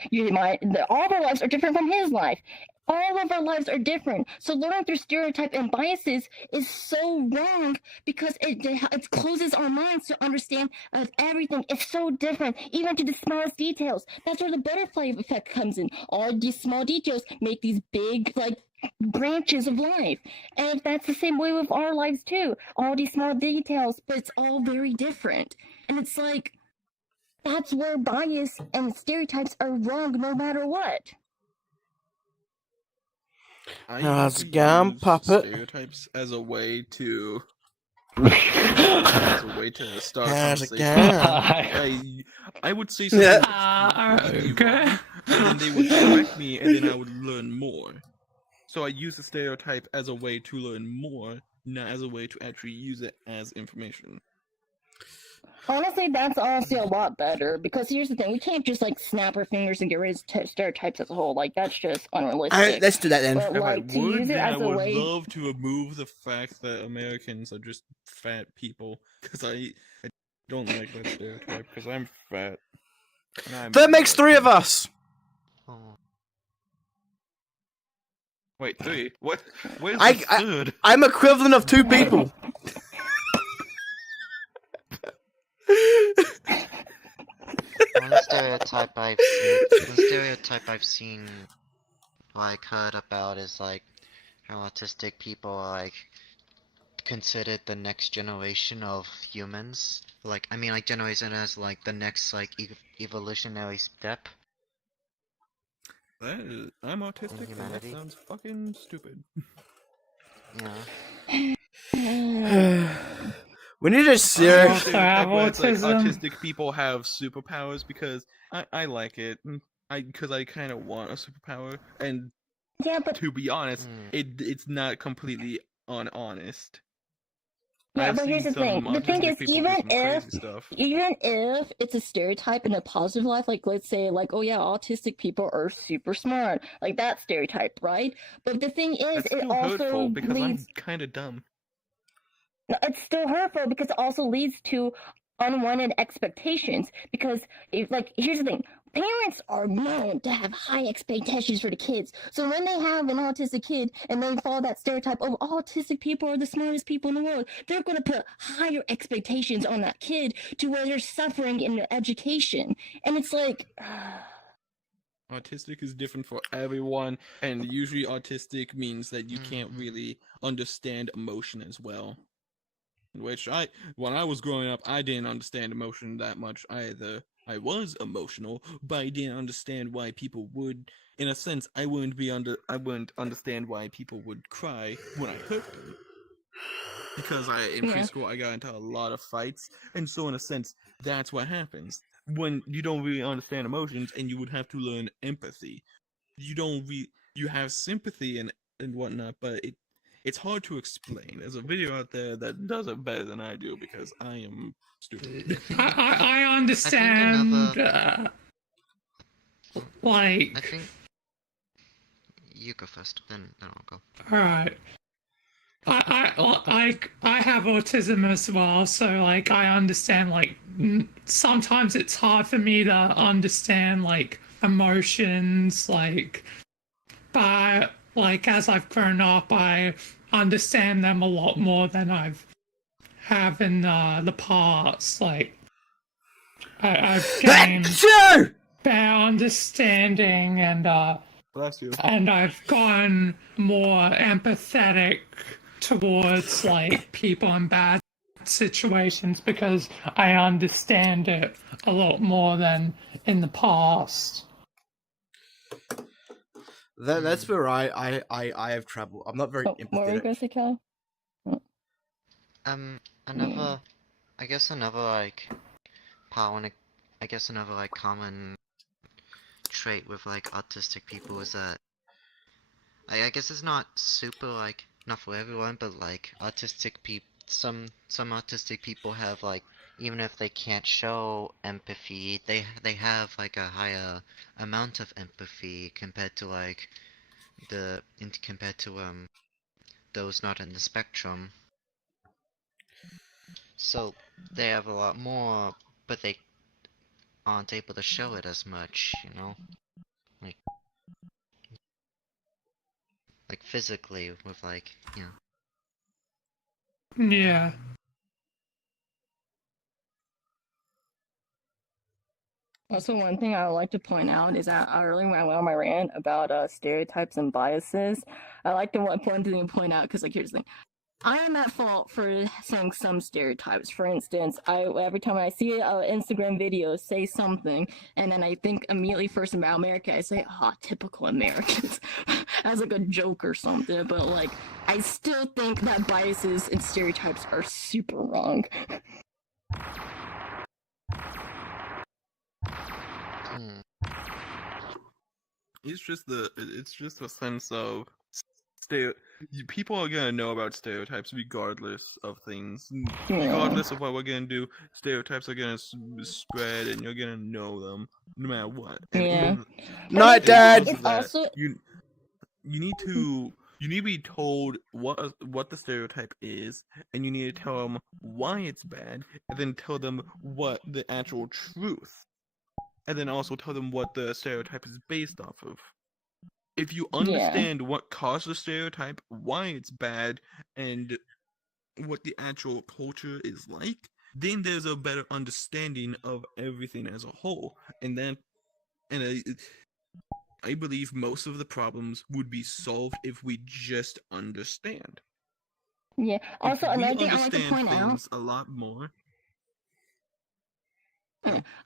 All of our lives are different from his life. All of our lives are different. So learning through stereotype and biases is so wrong because it closes our minds to understand everything. It's so different, even to the smallest details. That's where the butterfly effect comes in. All these small details make these big, like, branches of life. And that's the same way with our lives too. All these small details, but it's all very different. And it's like, that's where bias and stereotypes are wrong no matter what. I How's usually it going, use puppet? stereotypes as a way to start a How's it conversation. going? I would say something Yeah. that's completely Okay. wrong, and then they would correct me, and then I would learn more. So I use the stereotype as a way to learn more, not as a way to actually use it as information. Honestly, that's honestly a lot better, because here's the thing, we can't just like snap our fingers and get rid of stereotypes as a whole. Like, that's just unrealistic. Let's do that then. But If I like, to would, use it then I as a would way, love to remove the fact that Americans are just fat people, because I don't like that stereotype, because I'm fat. and I'm That makes American. 3 of us. Oh. Wait, 3? What? Where's I- the third? I'm equivalent of 2 people. One stereotype I've seen, like, heard about is like how autistic people are like considered the next generation of humans. Like, I mean, like generation as like the next like evolutionary step. I'm autistic, and that humanity. sounds fucking stupid. Yeah. We need a I serious. like the stereotype where it's like autism. autistic people have superpowers, because I like it. Because I kind of want a superpower, and yeah, but to be honest, Mm. it's not completely unhonest. yeah, I've but here's the seen some thing. The thing autistic is, people do some crazy stuff. even if it's a stereotype in a positive life, like let's say, like, oh yeah, autistic people are super smart, like that stereotype, right? But the thing is, That's it still also hurtful because leads. I'm kind of dumb. No, it's still hurtful because it also leads to unwanted expectations. Because here's the thing. Parents are known to have high expectations for the kids. So when they have an autistic kid and they follow that stereotype of autistic people are the smartest people in the world, they're going to put higher expectations on that kid to where they're suffering in their education. And it's like... Autistic is different for everyone, and usually autistic means that you can't really understand emotion as well. Which when I was growing up, I didn't understand emotion that much either. I was emotional, but I didn't understand why people would. In a sense, I wouldn't understand why people would cry when I hurt them. because in Yeah. preschool I got into a lot of fights, and so in a sense, that's what happens when you don't really understand emotions, and you would have to learn empathy. You have sympathy and whatnot, but it's hard to explain. There's a video out there that does it better than I do because I am stupid. I I understand. think another. I Like, think you go first, then I'll go. all right. I have autism as well, so like I understand. Like sometimes it's hard for me to understand like emotions. Like, but like as I've grown up, I understand them a lot more than I've have in the past. Like, I've gained Achoo! better understanding Bless you. and I've gotten more empathetic towards like people in bad situations because I understand it a lot more than in the past. That's where I have trouble. I'm not very What were you empathetic. gonna say, Kelly? Another, I guess another like another like common trait with like autistic people is that I guess it's not super like not for everyone, but like autistic people, some autistic people have like even if they can't show empathy, they have like a higher amount of empathy compared to like compared to those not in the spectrum. So they have a lot more, but they aren't able to show it as much, you know? Like physically with like, you know. Yeah. Also, one thing I would like to point out is that earlier when I went on my rant about stereotypes and biases, I like to point out because, like, here's the thing. I am at fault for saying some stereotypes. For instance, every time I see an Instagram video say something, and then I think immediately first about America, I say, "Ah, typical Americans," as like a joke or something. But like, I still think that biases and stereotypes are super wrong. Hmm. It's just a sense of people are gonna know about stereotypes regardless of things. Regardless of what we're gonna do, stereotypes are gonna spread, and you're gonna know them no matter what. And Yeah. Night, Dad. It's also you need to be told what the stereotype is, and you need to tell them why it's bad, and then tell them what the actual truth, and then also tell them what the stereotype is based off of. If you understand what caused the stereotype, why it's bad, and what the actual culture is like, then there's a better understanding of everything as a whole. And I believe most of the problems would be solved if we just understand. Yeah. Also, if we another thing I like to understand point out. things a lot more.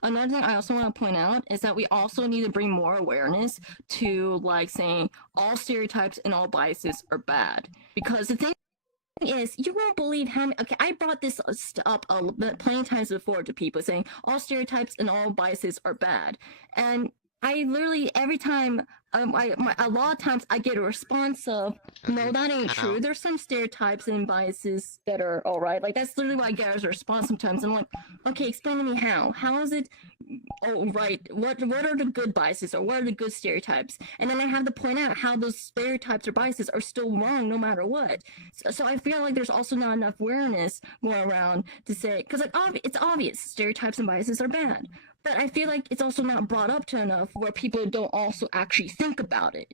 Another thing I also want to point out is that we also need to bring more awareness to like saying all stereotypes and all biases are bad. Because the thing is, you won't believe how many. Okay, I brought this up plenty of times before to people saying all stereotypes and all biases are bad, and I literally every time a lot of times I get a response of no, that ain't true. There's some stereotypes and biases that are all right. Like that's literally what I get as a response sometimes. I'm like, okay, explain to me how. How is it? Oh, right. What are the good biases or what are the good stereotypes? And then I have to point out how those stereotypes or biases are still wrong no matter what. So I feel like there's also not enough awareness going around to say because like it's obvious stereotypes and biases are bad. But I feel like it's also not brought up to enough where people don't also actually think about it.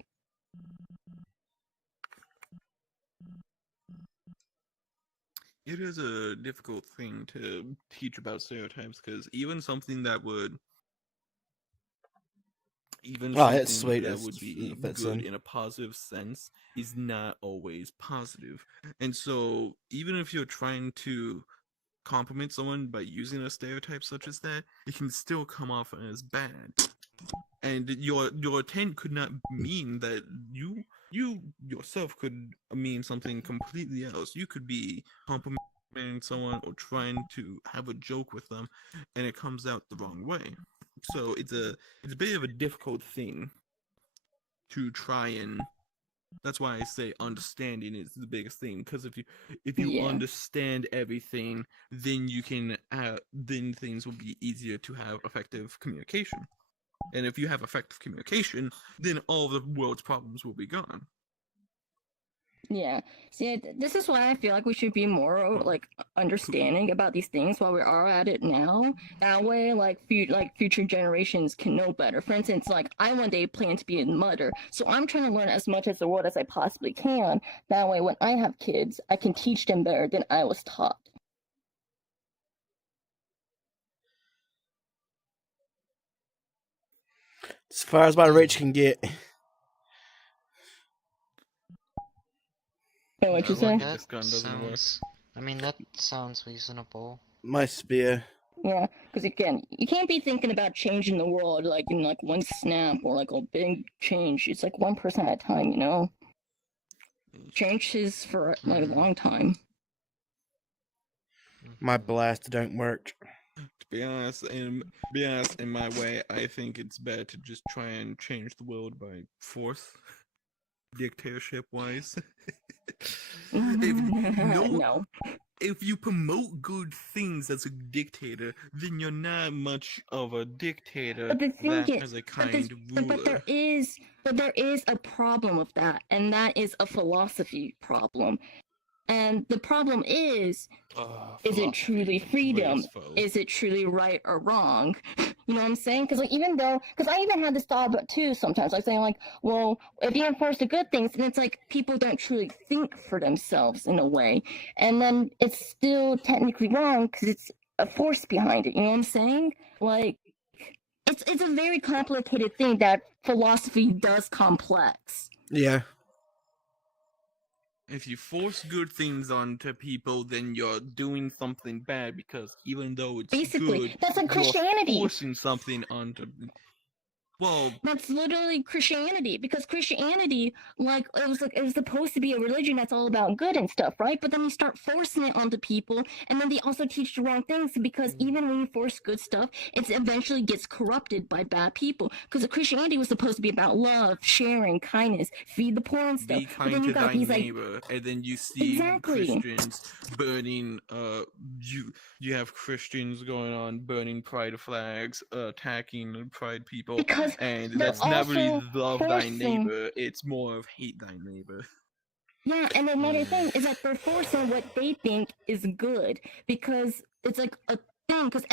It is a difficult thing to teach about stereotypes because even something that would That's sweet. that would be good in a positive sense is not always positive. And so even if you're trying to compliment someone by using a stereotype such as that, it can still come off as bad. And your intent could not mean that you you yourself could mean something completely else. You could be complimenting someone or trying to have a joke with them, and it comes out the wrong way. So it's a bit of a difficult thing to try and. That's why I say understanding is the biggest thing. Because if you Yeah. understand everything, then you can then things will be easier to have effective communication. And if you have effective communication, then all the world's problems will be gone. Yeah. See, this is why I feel like we should be more like understanding about these things while we are at it now. That way, like future generations can know better. For instance, like I one day plan to be a mother, so I'm trying to learn as much as the world as I possibly can. That way, when I have kids, I can teach them better than I was taught. As far as my reach can get. Know what you I say? like That this gun doesn't work. that sounds reasonable. My spear. Yeah, because again, you can't be thinking about changing the world like in like one snap or like a big change. It's like 1% at a time, you know. Changes for like a long time. My blast don't work. To be honest, in my way, I think it's better to just try and change the world by force, dictatorship wise. No. If you promote good things as a dictator, then you're not much of a dictator. But the thing is, as a kind but ruler. there is a problem with that, and that is a philosophy problem. And the problem is it truly freedom? Is it truly right or wrong? You know what I'm saying? Because like because I even had this thought about too sometimes, like saying like, well, if you enforce the good things, then it's like people don't truly think for themselves in a way, and then it's still technically wrong because it's a force behind it. You know what I'm saying? Like, it's a very complicated thing that philosophy does complex. Yeah. If you force good things onto people, then you're doing something bad because even though it's Basically, good, that's like you're Christianity. forcing something onto. Well, that's literally Christianity, because Christianity, like it was supposed to be a religion that's all about good and stuff, right? But then you start forcing it onto people, and then they also teach the wrong things, because even when you force good stuff, it eventually gets corrupted by bad people. Because Christianity was supposed to be about love, sharing, kindness, feed the poor and stuff. be kind to thy neighbor, and then you see Christians burning. You have Christians going on burning pride flags, attacking pride people. Because and that's not really love thy neighbor, it's more of hate thy neighbor. Yeah, and another thing is that they're forcing what they think is good, because it's like a thing. Because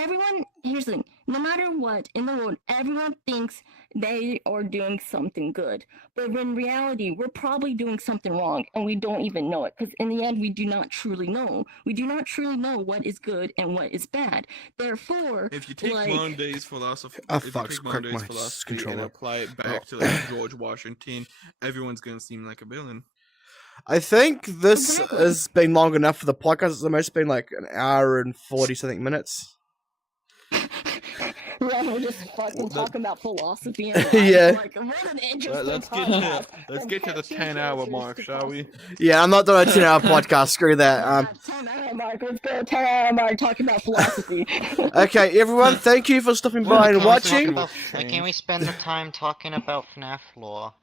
here's the thing, no matter what in the world, everyone thinks they are doing something good. But in reality, we're probably doing something wrong, and we don't even know it. Because in the end, we do not truly know. We do not truly know what is good and what is bad. Therefore, if you take Monday's philosophy, and apply it back to like George Washington, everyone's gonna seem like a villain. I think this has been long enough for the podcast. It's almost been like an hour and 40-something minutes. Yeah, we're just fucking talking about philosophy and life. Yeah. Like, what an interesting let's get to the 10-hour mark, shall we? Yeah, I'm not doing a 10-hour podcast. Screw that. 10-hour mark. Let's go 10-hour mark talking about philosophy. Okay, everyone, thank you for stopping by and watching. Can we spend the time talking about FNAF lore?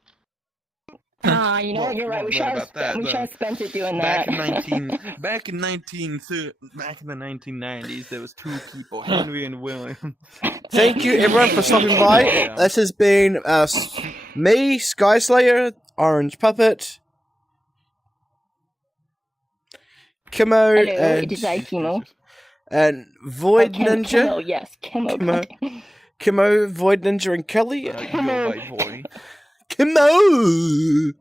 You know what? You're right. We should have spent it doing that. Back in the 1990s, there was two people, Henry and William. Thank you, everyone, for stopping by. This has been me, Sky Slayer, Orange Puppet, Kimo, and Void Ninja. Kimo, yes, Kimo. Kimo, Void Ninja, and Kelly. Kimo!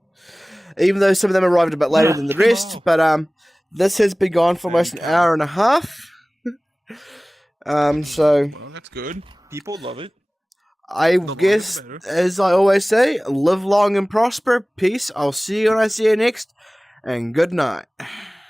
Even though some of them arrived a bit later than the rest, but this has been gone for almost an hour and a half. So well, that's good. People love it. I guess, as I always say, live long and prosper. Peace. I'll see you when I see you next, and good night.